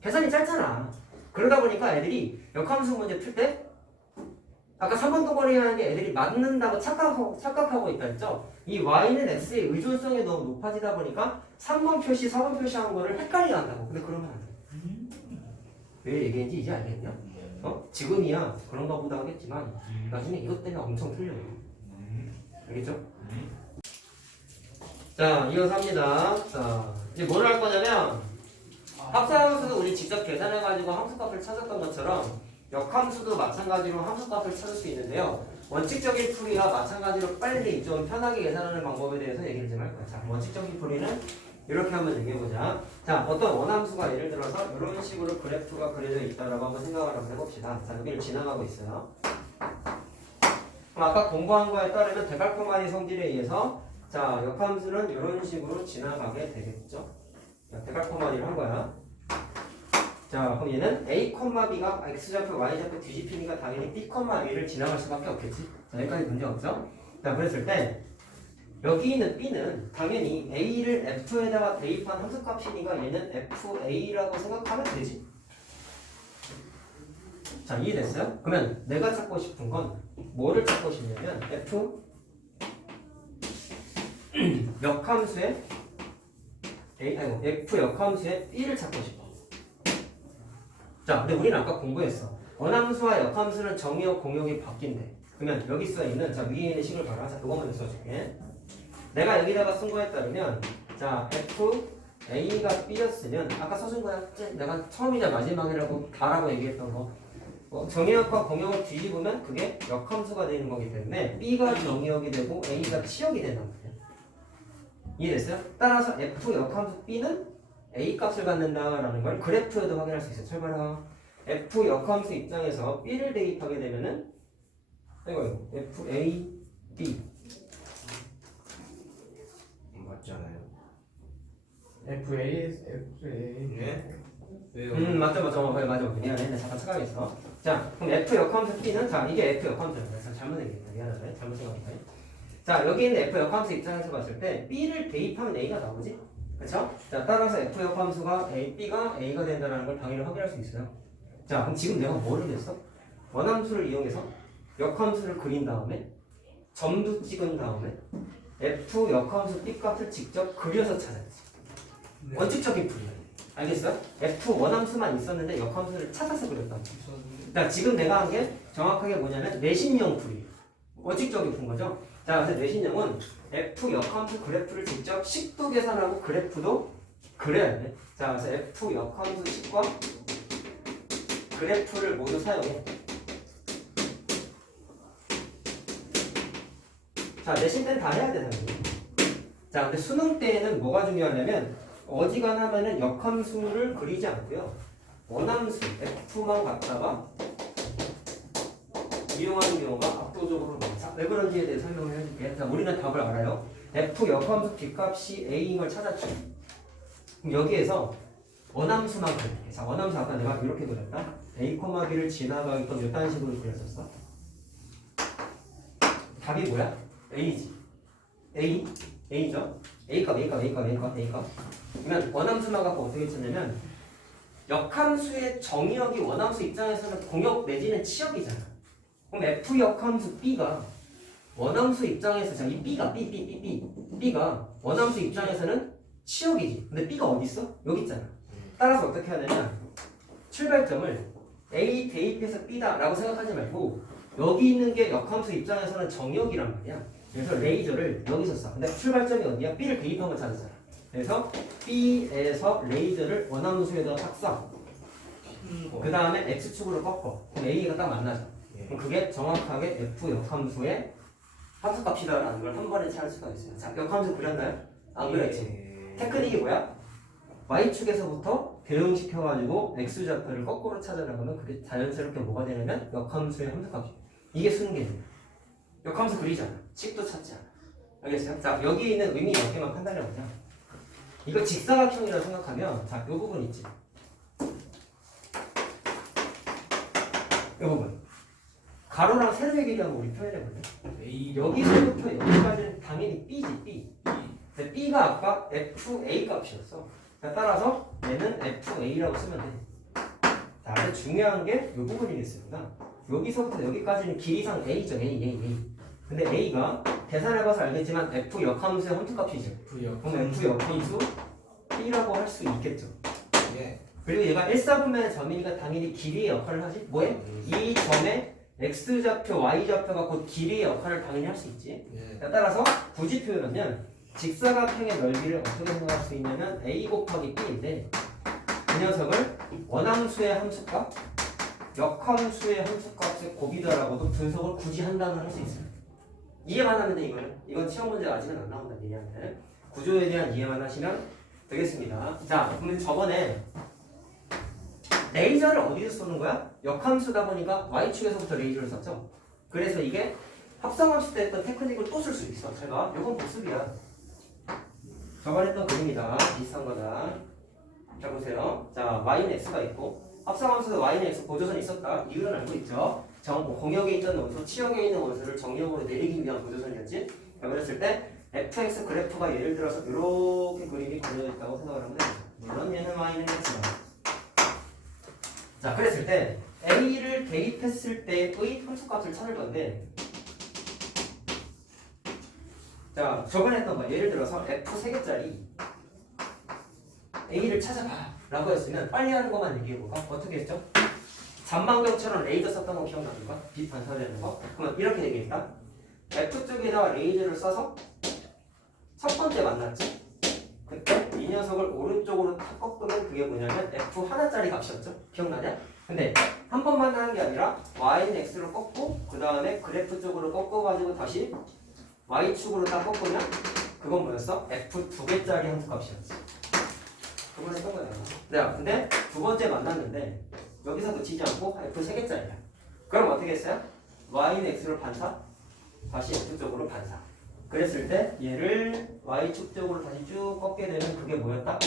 계산이 짧잖아. 그러다 보니까 애들이 역함수 문제 풀 때 아까 3번 동거리라는 게 애들이 맞는다고 착각하고 있다 했죠? 이 y는 x의 의존성이 너무 높아지다 보니까 3번 표시, 4번 표시한 거를 헷갈리게 한다고. 근데 그러면 안 돼. 왜 얘기했는지 이제 알겠냐? 지금이야 그런가 보다 하겠지만 나중에 이것 때문에 엄청 틀려요. 알겠죠? 자, 이어서 합니다. 자, 이제 뭘 할 거냐면 합산함수도 우리 직접 계산해가지고 함수값을 찾았던 것처럼 역함수도 마찬가지로 함수값을 찾을 수 있는데요. 원칙적인 풀이와 마찬가지로 빨리 좀 편하게 계산하는 방법에 대해서 얘기를 좀 할 거예요. 자, 원칙적인 풀이는 이렇게 한번 얘기해보자. 자, 어떤 원함수가 예를 들어서 이런 식으로 그래프가 그려져 있다라고 한번 생각을 한번 해봅시다. 자, 여기를 지나가고 있어요. 그럼 아까 공부한 거에 따르면 데칼코마니 성질에 의해서 자, 역함수는 이런 식으로 지나가게 되겠죠. 자, 데칼코마니를 한 거야. 자, 그럼 얘는 a, b가 x좌표, y좌표 뒤집히니까 당연히 b, b를 지나갈 수밖에 없겠지. 자, 여기까지 문제 없죠? 자, 그랬을 때 여기 있는 b는 당연히 a를 f에다가 대입한 함수값이니까 얘는 fa라고 생각하면 되지. 자, 이해됐어요? 그러면 내가 찾고 싶은 건 뭐를 찾고 싶냐면 f 역함수의 f 역함수의 b를 찾고 싶어. 자, 근데 우리는 아까 공부했어. 원함수와 역함수는 정의역 공역이 바뀐대. 그러면 여기 써 있는 자 위에 있는 식을 봐라. 자, 그거 먼저 써줄게. 내가 여기다가 쓴 거에 따르면 자 f a가 b였으면 아까 써준 거야. 내가 처음이자 마지막이라고 다라고 얘기했던 거. 정의역과 공역을 뒤집으면 그게 역함수가 되는 거기 때문에 b가 정의역이 되고 a가 치역이 된단 말이야. 이해됐어요? 따라서 f 역함수 b는 a 값을 갖는다라는 걸 그래프에도 확인할 수 있어요. 철거라. f 역함수 입장에서 b를 대입하게 되면은 이거 f a b 맞지 않아요? FA 네? 왜요? 맞죠. 맞아. 미안해. 잠깐 착각했어. 자, 그럼 f 역함수 b는 자 이게 f 역함수야. 잘못 얘기했다. 미안하네. 잘못 생각했다. 자, 여기 있는 f 역함수 입장에서 봤을 때 b를 대입하면 a가 나오지? 그렇죠? 자, 따라서 f 역함수가 b가 a가 된다는 걸 당연히 확인할 수 있어요. 자, 그럼 지금 내가 뭐를 했어? 원함수를 이용해서 역함수를 그린 다음에 점도 찍은 다음에 f 역함수 b 값을 직접 그려서 찾았지. 네. 원칙적인 풀이야. 알겠어요? f 원함수만 있었는데 역함수를 찾아서 그렸다. 자, 지금 내가 한 게 정확하게 뭐냐면 내신형 풀이. 원칙적인 풀인 거죠. 자, 그래서 내신형은 f 역함수 그래프를 직접 식도 계산하고 그래프도 그려야 돼. 자, 그래서 f 역함수 식과 그래프를 모두 사용해. 자, 내신 때는 다 해야 되잖아요. 자, 근데 수능 때에는 뭐가 중요하냐면 어지간하면은 역함수를 그리지 않고요. 원함수 f만 갖다가 이용하는 경우가 압도적으로 많다. 왜 그런지에 대해 설명을 해줄게. 자, 우리는 답을 알아요. f 역함수 b값이 a인 걸 찾았죠. 그럼 여기에서 원함수만 그릴게. 자, 원함수 아까 내가 이렇게 그렸다. a, b를 지나가게끔 이딴 식으로 그렸었어. 답이 뭐야? a지. a죠. a값. 그러면 원함수만 갖고 어떻게 찾냐면 역함수의 정의역이 원함수 입장에서는 공역 내지는 치역이잖아. 그럼 f 역함수 b가 원함수 입장에서 자, 이 b가 원함수 입장에서는 치역이지. 근데 b가 어디 있어? 여기 있잖아. 따라서 어떻게 하냐면 출발점을 a 대입해서 b다라고 생각하지 말고 여기 있는 게 역함수 입장에서는 정역이란 말이야. 그래서 레이저를 여기서 쏴. 근데 출발점이 어디야? b를 대입하면 찾았잖아. 그래서 b에서 레이저를 원함수에다가 딱 쏴. 큰 거. 그 다음에 x축으로 꺾어. 그럼 a가 딱 만나죠. 예. 그럼 그게 정확하게 f 역함수의 함수값이다라는 걸 한 번에 찾을 수가 있어요. 자, 역함수 그렸나요? 안 그렸지? 예. 테크닉이 뭐야? y축에서부터 대응시켜가지고 x좌표를 거꾸로 찾아나가면 그게 자연스럽게 뭐가 되냐면 역함수의 함수값이에요. 이게 순계예요. 역함수 그리잖아. 식도 찾지 않아. 알겠어요? 자, 여기 있는 의미 몇 개만 판단해보자. 이거 직사각형이라고 생각하면 자, 이 부분 있지? 이 부분. 가로랑 세로의 길이라고 우리 표현해볼래? 여기서부터 여기까지는 당연히 B지, B. 근데 B가 아까 FA 값이었어. 그러니까 따라서 얘는 FA라고 쓰면 돼. 자, 근데 중요한 게 이 부분이겠습니다. 여기서부터 여기까지는 길이상 A죠, A. 근데 A가 계산해봐서 알겠지만 F 역함수의 함수값이죠. 그럼 F 역함수 B라고 할 수 있겠죠. 예. 그리고 얘가 1사분면의 점이니까 당연히 길이의 역할을 하지. 뭐해? 이 점에 X좌표, Y좌표가 곧 길이의 역할을 당연히 할 수 있지. 예. 따라서 굳이 표현하면 직사각형의 넓이를 어떻게 생각할 수 있냐면 A 곱하기 B인데 이 녀석을 원함수의 함수값, 역함수의 함수값의 곱이다라고도 분석을 굳이 한다면 할 수 있어요. 이해만 하면 돼 이거는. 이건 시험 문제가 아직은 안 나온다 얘기한테. 구조에 대한 이해만 하시면 되겠습니다. 자, 그러면 저번에 레이저를 어디서 쏘는 거야? 역함수다 보니까 Y축에서부터 레이저를 썼죠. 그래서 이게 합성함수 때 했던 테크닉을 또 쓸 수 있어. 제가 이건 복습이야. 저번에 했던 그림이다. 비슷한 거다. 자 보세요. 자 Y는 X가 있고 합성함수도 Y는 X 보조선이 있었다. 이유는 알고 있죠. 공역에 있던 원소, 치역에 있는 원소를 정역으로 내리기 위한 보조선이었지. 자 그랬을 때 fx 그래프가 예를 들어서 이렇게 그림이 그려져 있다고 생각을 하면 돼요. 물론 얘는 Y는 X다. 자 그랬을 때 A를 대입했을 때의 함수값을 찾을 건데 자 저번에 했던 거 예를 들어서 F 3개짜리 A를 찾아봐 라고 했으면 빨리 하는 것만 얘기해볼까? 어떻게 했죠? 잔망경처럼 레이저 썼던 거 기억나는 거? 빛 반사되는 거? 그러면 이렇게 되겠다. F 쪽에다가 레이저를 써서 첫 번째 만났지? 그때 이 녀석을 오른쪽으로 탁 꺾으면 그게 뭐냐면 F 하나짜리 값이었죠? 기억나냐? 근데 한 번만 하는 게 아니라 Y는 X로 꺾고 그 다음에 그래프 쪽으로 꺾어가지고 다시 Y축으로 딱 꺾으면 그건 뭐였어? F 2개짜리 함수값이었지. 그걸 했던 거야. 네, 근데 두 번째 만났는데 여기서 그치지 않고 F 3개짜리야. 그럼 어떻게 했어요? Y는 X로 반사, 다시 F 쪽으로 반사. 그랬을 때 얘를 Y축 쪽으로 다시 쭉 꺾게 되면 그게 뭐였다?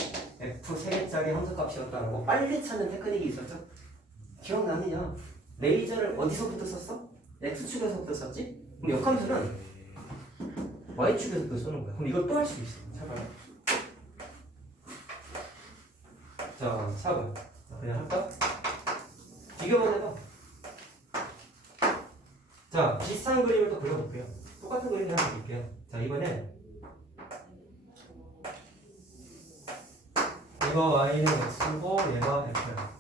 F 3개짜리 함수값이었다라고 빨리 찾는 테크닉이 있었죠? 기억나느냐? 레이저를 어디서부터 썼어? X축에서부터 썼지? 그럼 역함수는 Y축에서부터 쏘는 거야. 그럼 이걸 또 할 수 있어. 잠깐만. 자, 4번. 그냥 할까? 비교만 해봐. 자, 비슷한 그림을 또 그려볼게요. 똑같은 그림 하나 그릴게요. 자, 이번엔 이거 Y는 X고 얘가 F야.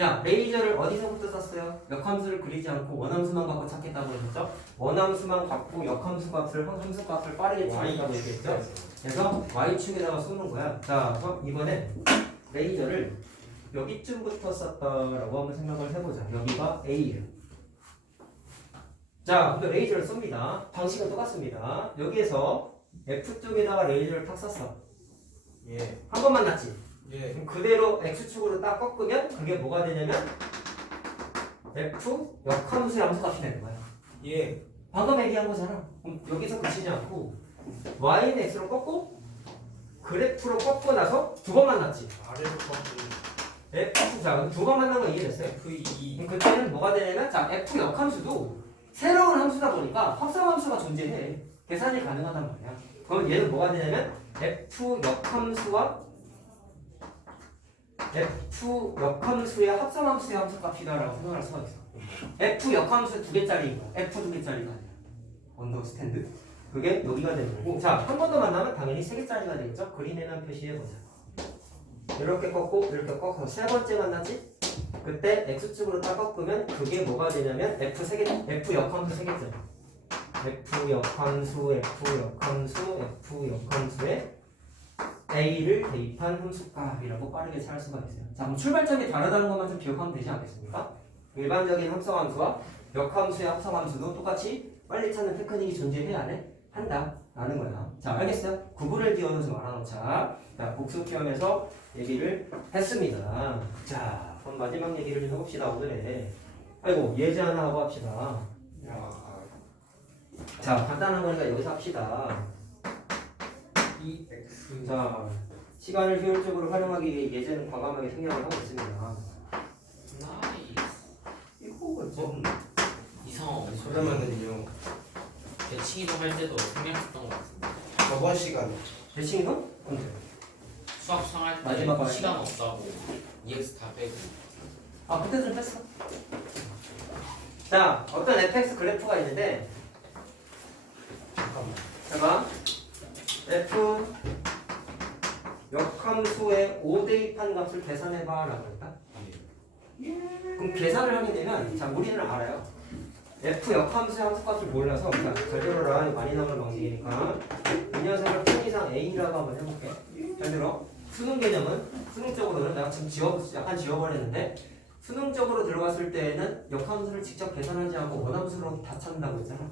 야, 레이저를 어디서부터 썼어요? 역함수를 그리지 않고 원함수만 갖고 찾겠다고 했죠? 원함수만 갖고 역함수 값을, 함수 값을 빠르게 찾겠다고 얘기했죠? 그래서 Y축에다가 쏘는 거야. 자, 그럼 이번에 레이저를 여기쯤부터 썼다라고 한번 생각을 해보자. 여기가 A예요. 자, 근데 레이저를 쏩니다. 방식은 똑같습니다. 여기에서 F 쪽에다가 레이저를 탁 쐈어. 예. 한 번 만났지? 예. 그럼 그대로 X축으로 딱 꺾으면 그게 뭐가 되냐면 F 역함수의 함수값이 되는 거야. 예. 방금 얘기한 거잖아. 그럼 여기서 그치지 않고 Y는 X로 꺾고 그래프로 꺾고 나서 두 번 만났지. 아래로 꺾고 F, 자, 두 번 만난 거 이해됐어요? F2. 그럼 그때는 뭐가 되냐면 자, F 역함수도 새로운 함수다 보니까 합성함수가 존재해. 계산이 가능하단 말이야. 그럼 얘는 뭐가 되냐면 F 역함수의 합성함수의 함수값이다라고 생각할 수가 있어. F 역함수 2개짜리인 거야. F 2개짜리가 아니라. 언더스탠드? 그게 여기가 되는 거고. 자, 한 번 더 만나면 당연히 3개짜리가 되겠죠? 그린에만 표시해보자. 이렇게 꺾고 이렇게 꺾어서 세 번째 만났지? 그때 X축으로 딱 꺾으면 그게 뭐가 되냐면 F 역함수 3개짜리. F 역함수의 A를 대입한 함수값이라고 빠르게 찾을 수가 있어요. 자, 그럼 출발점이 다르다는 것만 좀 기억하면 되지 않겠습니까? 일반적인 합성함수와 역함수의 합성함수도 똑같이 빨리 찾는 테크닉이 존재해야 안 해? 한다 라는 거야. 자, 알겠어요? 구글을 띄워놓지 말아놓자. 자, 복수피험에서 얘기를 했습니다. 자, 그럼 마지막 얘기를 좀 해봅시다. 오늘의 아이고 예제 하나 하고 합시다. 자, 간단한 거니까 여기서 합시다. EX 자, 시간을 효율적으로 활용하기 위해 예제는 과감하게 생략을 하고 있습니다. 나이스. 이거 좀 이상하고 그러면은요 대칭이도 할 때도 생략했던 것 같은데. 저번 시간에 대칭이도? 언제? 수학 상할 마지막 때 과제. 시간 없다고 EX 다 빼고. 아, 그때 좀 뺐어. 자, 어떤 fx 그래프가 있는데 잠깐만 잠깐 f 역함수의 5대입한 값을 계산해봐 라고 했다. 그럼 계산을 하게 되면 자, 우리는 알아요. f 역함수의 함수값을 몰라서 자, 잘 들어라. 이거 많이 나오는 방식이니까 이 녀석을 편의상 a라고 한번 해볼게. 잘 들어. 수능 개념은 수능적으로는 내가 지금 약간 지워버렸는데 수능적으로 들어갔을 때에는 역함수를 직접 계산하지 않고 원함수로 다 찾는다고 했잖아.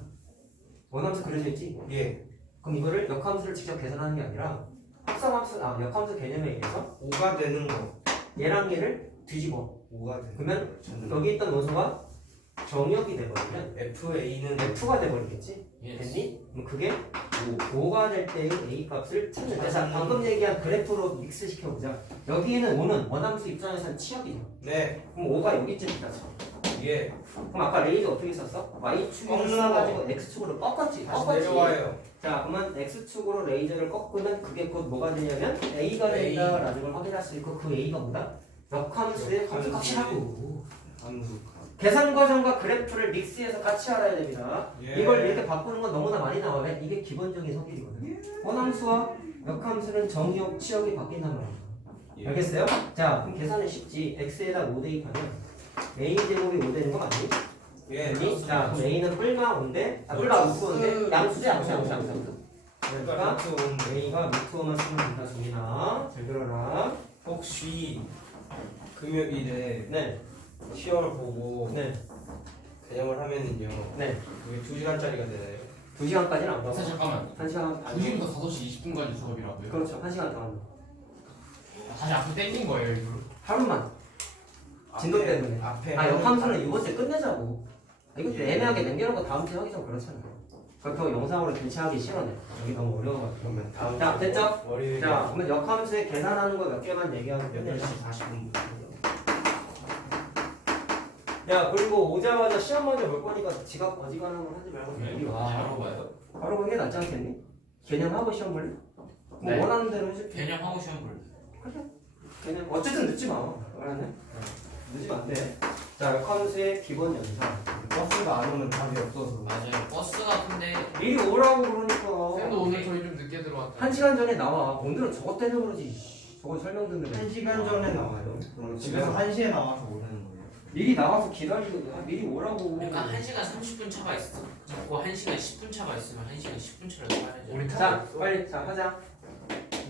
원함수 그려져 있지? 예 그럼 이거를 역함수를 직접 계산하는 게 아니라 합성함수, 역함수 개념에 의해서 5가 되는 거 얘랑 얘를 뒤집어. 5가 되는 그러면 거 찾는 여기 있던 원소가 정역이 돼버리면 FA는 F가 돼버리겠지? 예. 됐니? 그럼 그게 5가 될 때의 A 값을 찾는 거야. 자, 방금 얘기한 그래프로 믹스 시켜보자. 여기에는 5는 원함수 입장에서는 치역이죠. 네 그럼 5가 여기쯤 있다 쳐. 예 그럼 아까 레이저 어떻게 썼어? Y축으로 꺾는 쏴가지고 X축으로 꺾었지. 다시 꺾었지. 내려와요 자, 그러면 X축으로 레이저를 꺾으면 그게 곧 뭐가 되냐면 A가 A. 된다라는 걸 확인할 수 있고 그 A가 뭐다? 역함수의 함수값이라고. 함수값 계산 과정과 그래프를 믹스해서 같이 알아야 됩니다. 예. 이걸 이렇게 바꾸는 건 너무나 많이 나오네. 이게 기본적인 성질이거든. 원함수와 역함수는 정역, 치역이 바뀐단 말이야. 예. 알겠어요? 자, 그럼 계산은 쉽지. x에다 5 대입하면 a 제곱이 5 되는 거 맞니? 예 아니? 자, 그럼 a는 뿔마 5인데, 뿔마 루트 5인데, 양수지, 양수. 그러니까 a가 루트 5만 쓰면 된다, 종이나. 잘 들어라. 혹시 금요일에 네, 시험을 보고 네, 개념을 하면은요 네. 그게 2시간짜리가 되나요? 2시간까지는 안 가고. 잠깐만. 1시간 반. 2시부터 5시 20분까지 수업이라고요? 그렇죠. 1시간 더 한다. 다시 앞으로 땡긴 거예요 일부러. 하루만. 진도 때문에. 앞에 역함수는 이번 주에 끝내자고. 이것도 애매하게 남겨놓고 다음 주에 하기 좀 그렇잖아. 그렇다고 영상으로 대체하기 싫어네. 여기 너무 어려워가지고. 그러면 다음 자, 됐죠? 월요일 자, 그러면 역함수의 계산하는 거 몇 개만 얘기하면 8시 되네. 40분 야, 그리고 오자마자 시험 먼저 볼 거니까 지각 어지간한 건 하지 말고 네. 미리 와. 바로 봐요. 바로 보는 게 낫지 않겠니? 개념하고 시험 볼래? 뭐 네. 원하는 대로 해줄게. 개념하고 시험 볼래. 그래. 개념 어쨌든 늦지 마. 알았네? 늦으면 안 돼. 자, 역함수의 기본 연산. 버스가 안 오면 답이 없어서 맞아요. 버스가 근데 미리 오라고 그러니까. 쌤도 오늘 저희 좀 늦게 들어왔다. 1시간 전에 나와. 오늘은 저것 때문에 그러지. 저거 설명 듣는 거. 1시간 전에 나와요 그럼 집에서 1시에 나와서 오는 거예요 미리 나와서 기다리고 미리 오라고. 그러니까 1시간 30분 차가 있어. 자꾸 1시간 10분 차가 있으면 1시간 10분 차를 따야죠. 우리 자, 빨리 자 하자.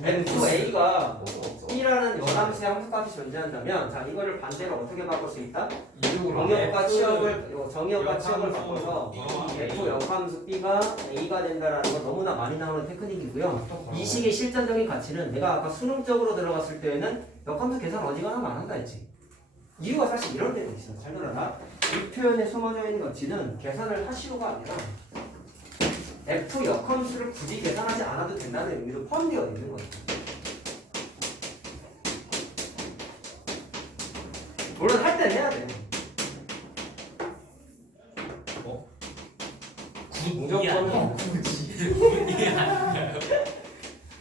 F2A가 B라는 역함수의 함수값이 존재한다면 자 이거를 반대로 어떻게 바꿀 수 있다? 정역과 치역을 정역과 치역을 바꿔서 F 역함수 B가 A가 된다라는 건 너무나 많이 나오는 테크닉이고요. 이 식의 실전적인 가치는 내가 아까 수능적으로 들어갔을 때에는 역함수 계산 어지간하면 안 한다 했지. 이유가 사실 이런 데도 있어. 잘 들어라. 이 표현에 숨어져 있는 가치는 계산을 하시오가 아니라 F 역함수를 굳이 계산하지 않아도 된다는 의미도 포함되어 있는 거예요. 물론 할 때는 해야 돼. 무조건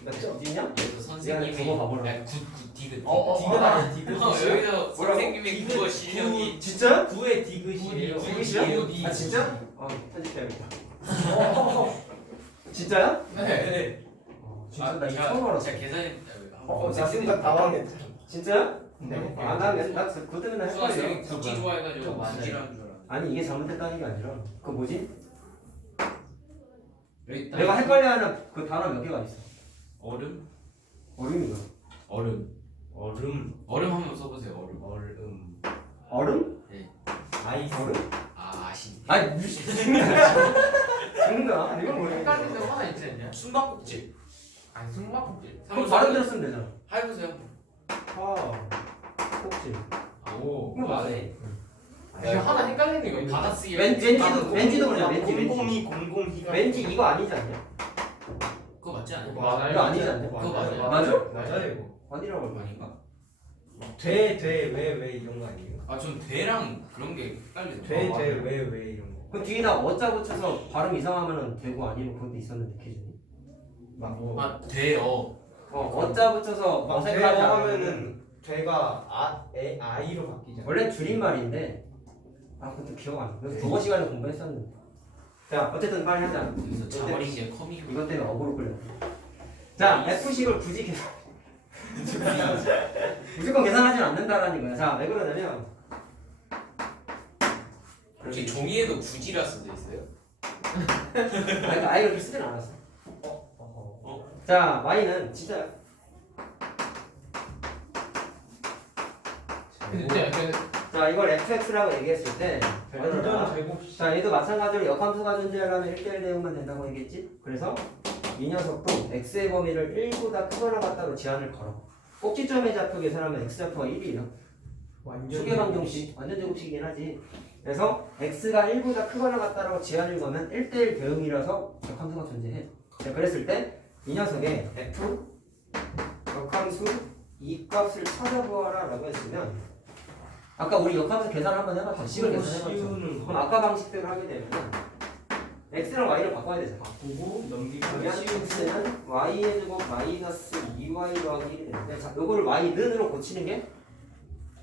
몇 어디냐? 그래서 선생님이 그거 봐보라. 굿 디귿. 디귿 디귿 여기서 뭐라고? 선생님이 그거 실력이 진짜? 9의 디귿이에요 디귿이야? 아 진짜? 편집해야겠다. 진짜야? 네. 진짜 나 이거 처음 알았어. 제가 계산해. 나 순간 당황했죠 진짜야? 네. 나 그때 맨날 수학 헷갈려. 쌤이 굳이 좋아해가지고 굳이라는 줄 알았는데. 아니 이게 잘못됐다는 게 아니라 그 뭐지? 여기 딱 내가 헷갈려하는 그 단어 몇 개가 있어. 얼음? 얼음이요. 얼음. 얼음. 얼음 한번 써보세요. 얼음. 얼음. 얼음? 아이스. 얼음? 아 아신. 아니 무슨 죽는다. 이건 뭐야? 헷갈리는 거 하나 있지 않냐? 숨바꼭질. 아니 숨바꼭질. 그럼 발음 들었으면 되잖아. 해보세요. 꼭지. 오. 이거 맞네. 지금 하나 헷갈리는 거 있어. 받아쓰기. 왠지도 그래. 왠지. 곰곰이 곰곰이가. 왠지 이거 아니지 않냐? 그거 맞지 않아요? 맞아요. 이거 아니지 않냐? 그거 맞아요. 맞아? 맞아요 이거. 아니라고 할 거야. 아닌가? 왜 이런 거 아니에요? 아 전 대랑 그런 게 헷갈리네. 왜 이런 거. 그 뒤에다 어자 붙여서 발음 이상하면은 되고 아니면 그것도 있었는데 기준이. 막뭐 아 대어. 어자 붙여서 막 어색하지 대어 않으면은 하면은 되가 아이로 바뀌잖아. 원래 줄임말인데 그것도 기억 안 나. 그래서 국어 시간에 공부했었는데. 자 어쨌든 빨리 하자. 그래서 자버린 게 커미. 이것 때문에 어그로 끌려. 자 F식을 굳이 계산. 무조건 계산하진 않는다라는 거야. 자 왜 그러냐면 혹시 종이에도 굳이라 써져 있어요? 그러니까 아예 그렇게 쓰진 않았어. 자 y는 진짜 근데 자 이걸 fx라고 얘기했을 때 완전 제곱. 자 얘도 마찬가지로 역함수가 존재하려면 1대1 대응만 된다고 얘기했지? 그래서 이 녀석도 x의 범위를 1보다 크거나 같다로 제한을 걸어. 꼭지점의 좌표 계산하면 x좌표가 1이에요. 수계방정식 완전 제곱식이긴 하지. 그래서 x가 1보다 크거나 같다라고 제한을 거면 1대1 대응이라서 역함수가 존재해. 자, 그랬을 때 이 녀석의 f 역함수 이 값을 찾아보아라 라고 했으면 아까 우리 역함수 계산 한번 해봤죠. 식을 계산해봤죠. 그럼 아까 방식대로 하게 되면 x랑 y를 바꿔야 되잖아. 보고 넘기고 그러면 x는 y의 제곱 마이너스 2y 더하기 1이 되는데 자, 요거를 y는으로 고치는 게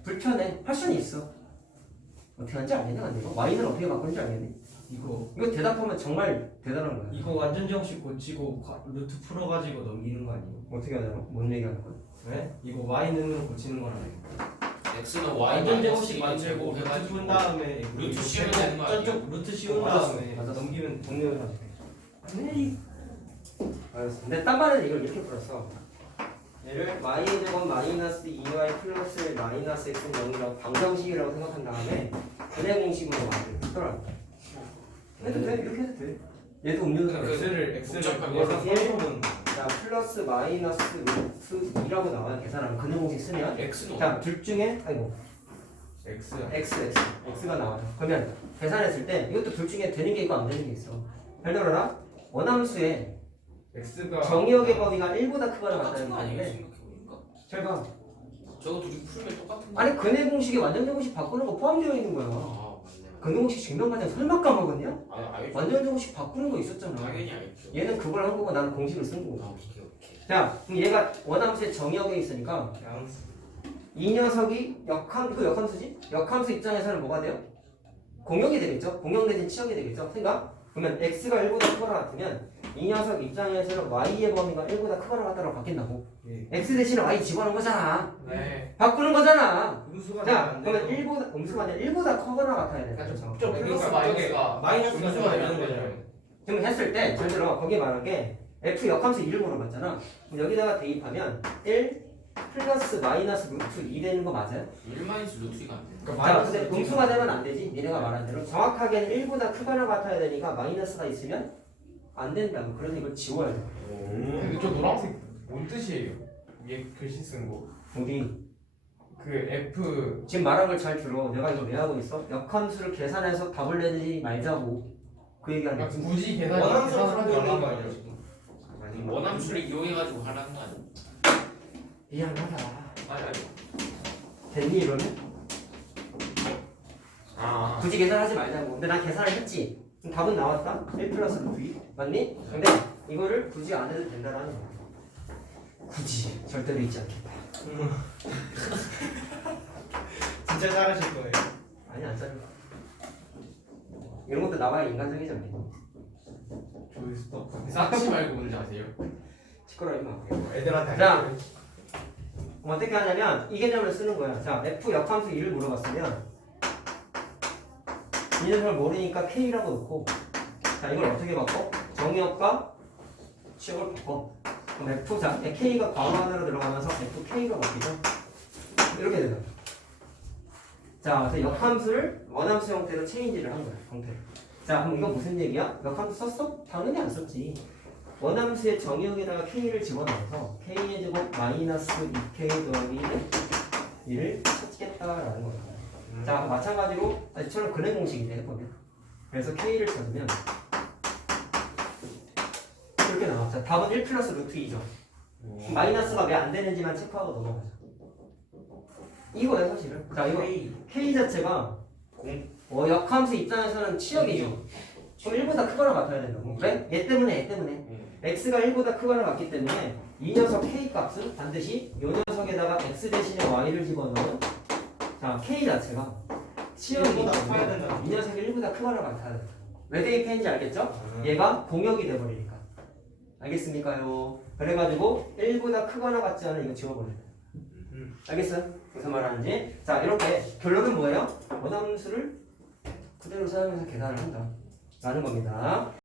불편해. 할 수는 있어. 어떻게 하는지 알겠냐? 근데 이거 y는 어떻게 바꾸는지 알겠니? 이거 대답하면 정말 대단한 거야. 이거 완전 정식 고치고 루트 풀어가지고 넘기는 거 아니에요? 어떻게 하냐고? 뭔 얘기하는 거야? 네? 이거 y는 고치는 거라며. x는 y 완전 마이너스 정식 만들고 루트 해가지고 푼 다음에 루트 씌우면 되는 거 아니에요? 저쪽 루트 씌운 맞았어. 다음에 맞았어. 넘기면 정리를 하지. 알았어. 근데 딴 말은 이걸 이렇게 풀었어. 얘를 y의 제곱 마이너스 2y 플러스 마이너스 x는 0이라고 방정식이라고 생각한 다음에 근해 공식으로 만들더라. 해도 돼. 이렇게 해도 돼. 얘도 음료수. x를 복잡하게 그거로 해서 써보면 자 플러스 마이너스 루트 2라고 나와요. 계산하면 근해 공식 쓰면 x는 자 둘 중에 아이고 x야. x가 나와요. 그러면 계산했을 때 이것도 둘 중에 되는 게 있고 안 되는 게 있어. 예를 들어라 원함수의 x가 정의역의 범위가 1보다 크거나 똑같은 같다는 거 아니에요? 건데 생각해보니까 잘 봐. 저거 둘이 풀면 똑같은 거 아니 근해 공식에 완전 제곱식 바꾸는 거 포함되어 있는 거야. 아 맞네. 근해 공식 증명과정 설마 까먹었냐? 알죠. 완전 제곱식 바꾸는 거 있었잖아. 당연히 알죠. 얘는 그걸 한 거고 나는 공식을 쓴 거고. 아 오케이. 자 그럼 얘가 원함수의 정의역에 있으니까 양수. 이 녀석이 이거 역함수지? 역함수 입장에서는 뭐가 돼요? 공역이 되겠죠? 공역 내진 치역이 되겠죠? 생각? 그러면 x가 1보다 크거나 같으면 이 녀석 입장에서는 y의 범위가 1보다 크거나 같다고 바뀐다고. 예. x 대신에 y 집어넣은 거잖아. 네. 바꾸는 거잖아. 음수가 자 그러면 1보다 음수가 아니라 1보다 크거나 같아야 돼. 그러니까 좀 플러스 그러니까 마이너스가 마이너스가 음수가 되는 되는 거잖아요. 거잖아요. 지금 했을 때 예를 들어 거기에 말한 게 f 역함수 1을 물어봤잖아. 그럼 여기다가 대입하면 1 플러스 마이너스 루트 2 되는 거 맞아요? 1 마이너스 루트가 안 돼. 자, 근데 음수가 되면 안 되지. 얘네가 말한 대로 정확하게는 1보다 크거나 같아야 되니까 마이너스가 있으면 안 된다고. 그래서 이걸 지워야 돼. 근데 저 노란색 뭔 뜻이에요? 얘 글씨 쓴 거. 어디? 그 F 지금 말한 걸 잘 들어. 내가 이거 왜 하고 있어? 역함수를 계산해서 답을 내지 말자고. 그 얘기하는 그러니까 거지. 굳이 계산을 원함수를 하지 하고 있는 말라는 거 거예요. 아니에요? 아니 원함수를 이용해가지고 하라는 거 아니야? 미안하다. 아니. 됐니 이러면? 아. 굳이 계산하지 말자고. 근데 난 계산을 했지. 그럼 답은 나왔다. 1 플러스 루트 2. 맞니? 근데 이거를 굳이 안 해도 된다라는 거야. 굳이 절대로 있지 않겠다. 진짜 잘하실 거예요. 아니 안 자르. 이런 것도 나와야 인간적이지 않겠니? 조이스터 쌓지 말고 뭔지 아세요? 시끄러워 임마. 애들한테 자. 알려줘야지. 그럼 어떻게 하냐면 이 개념을 쓰는 거야. 자, f 역함수 2를 물어봤으면 이 녀석을 모르니까 k라고 놓고 자, 이걸 어떻게 바꿔? 정의역과 치역을 바꿔. 그럼 F 자 K가 괄호 안으로 들어가면서 FK가 바뀌죠. 이렇게 되죠. 자, 그래서 역함수를 원함수 형태로 체인지를 한 거야. 형태를. 자, 그럼 이건 무슨 얘기야? 역함수 썼어? 당연히 안 썼지. 원함수의 정의역에다가 K를 집어넣어서 K의 제곱 마이너스 2K 더하기 1을 찾겠다라는 거야. 자, 마찬가지로 이처럼 근해 공식인데 해보면. 그래서 K를 찾으면 이렇게 나와. 자, 답은 1 플러스 루트 2죠. 마이너스가 왜 안 되는지만 체크하고 넘어가자. 이거야 사실은. 자, 이거 K 자체가 역함수 입장에서는 치역이죠. 그럼 1보다 크거나 같아야 된다고. 왜? 얘 때문에 x가 1보다 크거나 같기 때문에 이 녀석 K 값은 반드시 이 녀석에다가 x 대신에 y를 집어넣은 자 K 자체가 치역이기 커야 때문에 된다. 이 녀석이 1보다 크거나 같아야 된다. 왜 대입했는지 알겠죠? 얘가 공역이 돼버리니까. 알겠습니까요? 그래가지고 1보다 크거나 같지 않은 이거 지워버려요. 알겠어요? 무슨 말 하는지? 자, 이렇게 결론은 뭐예요? 원함수를 그대로 사용해서 계산을 한다 라는 겁니다.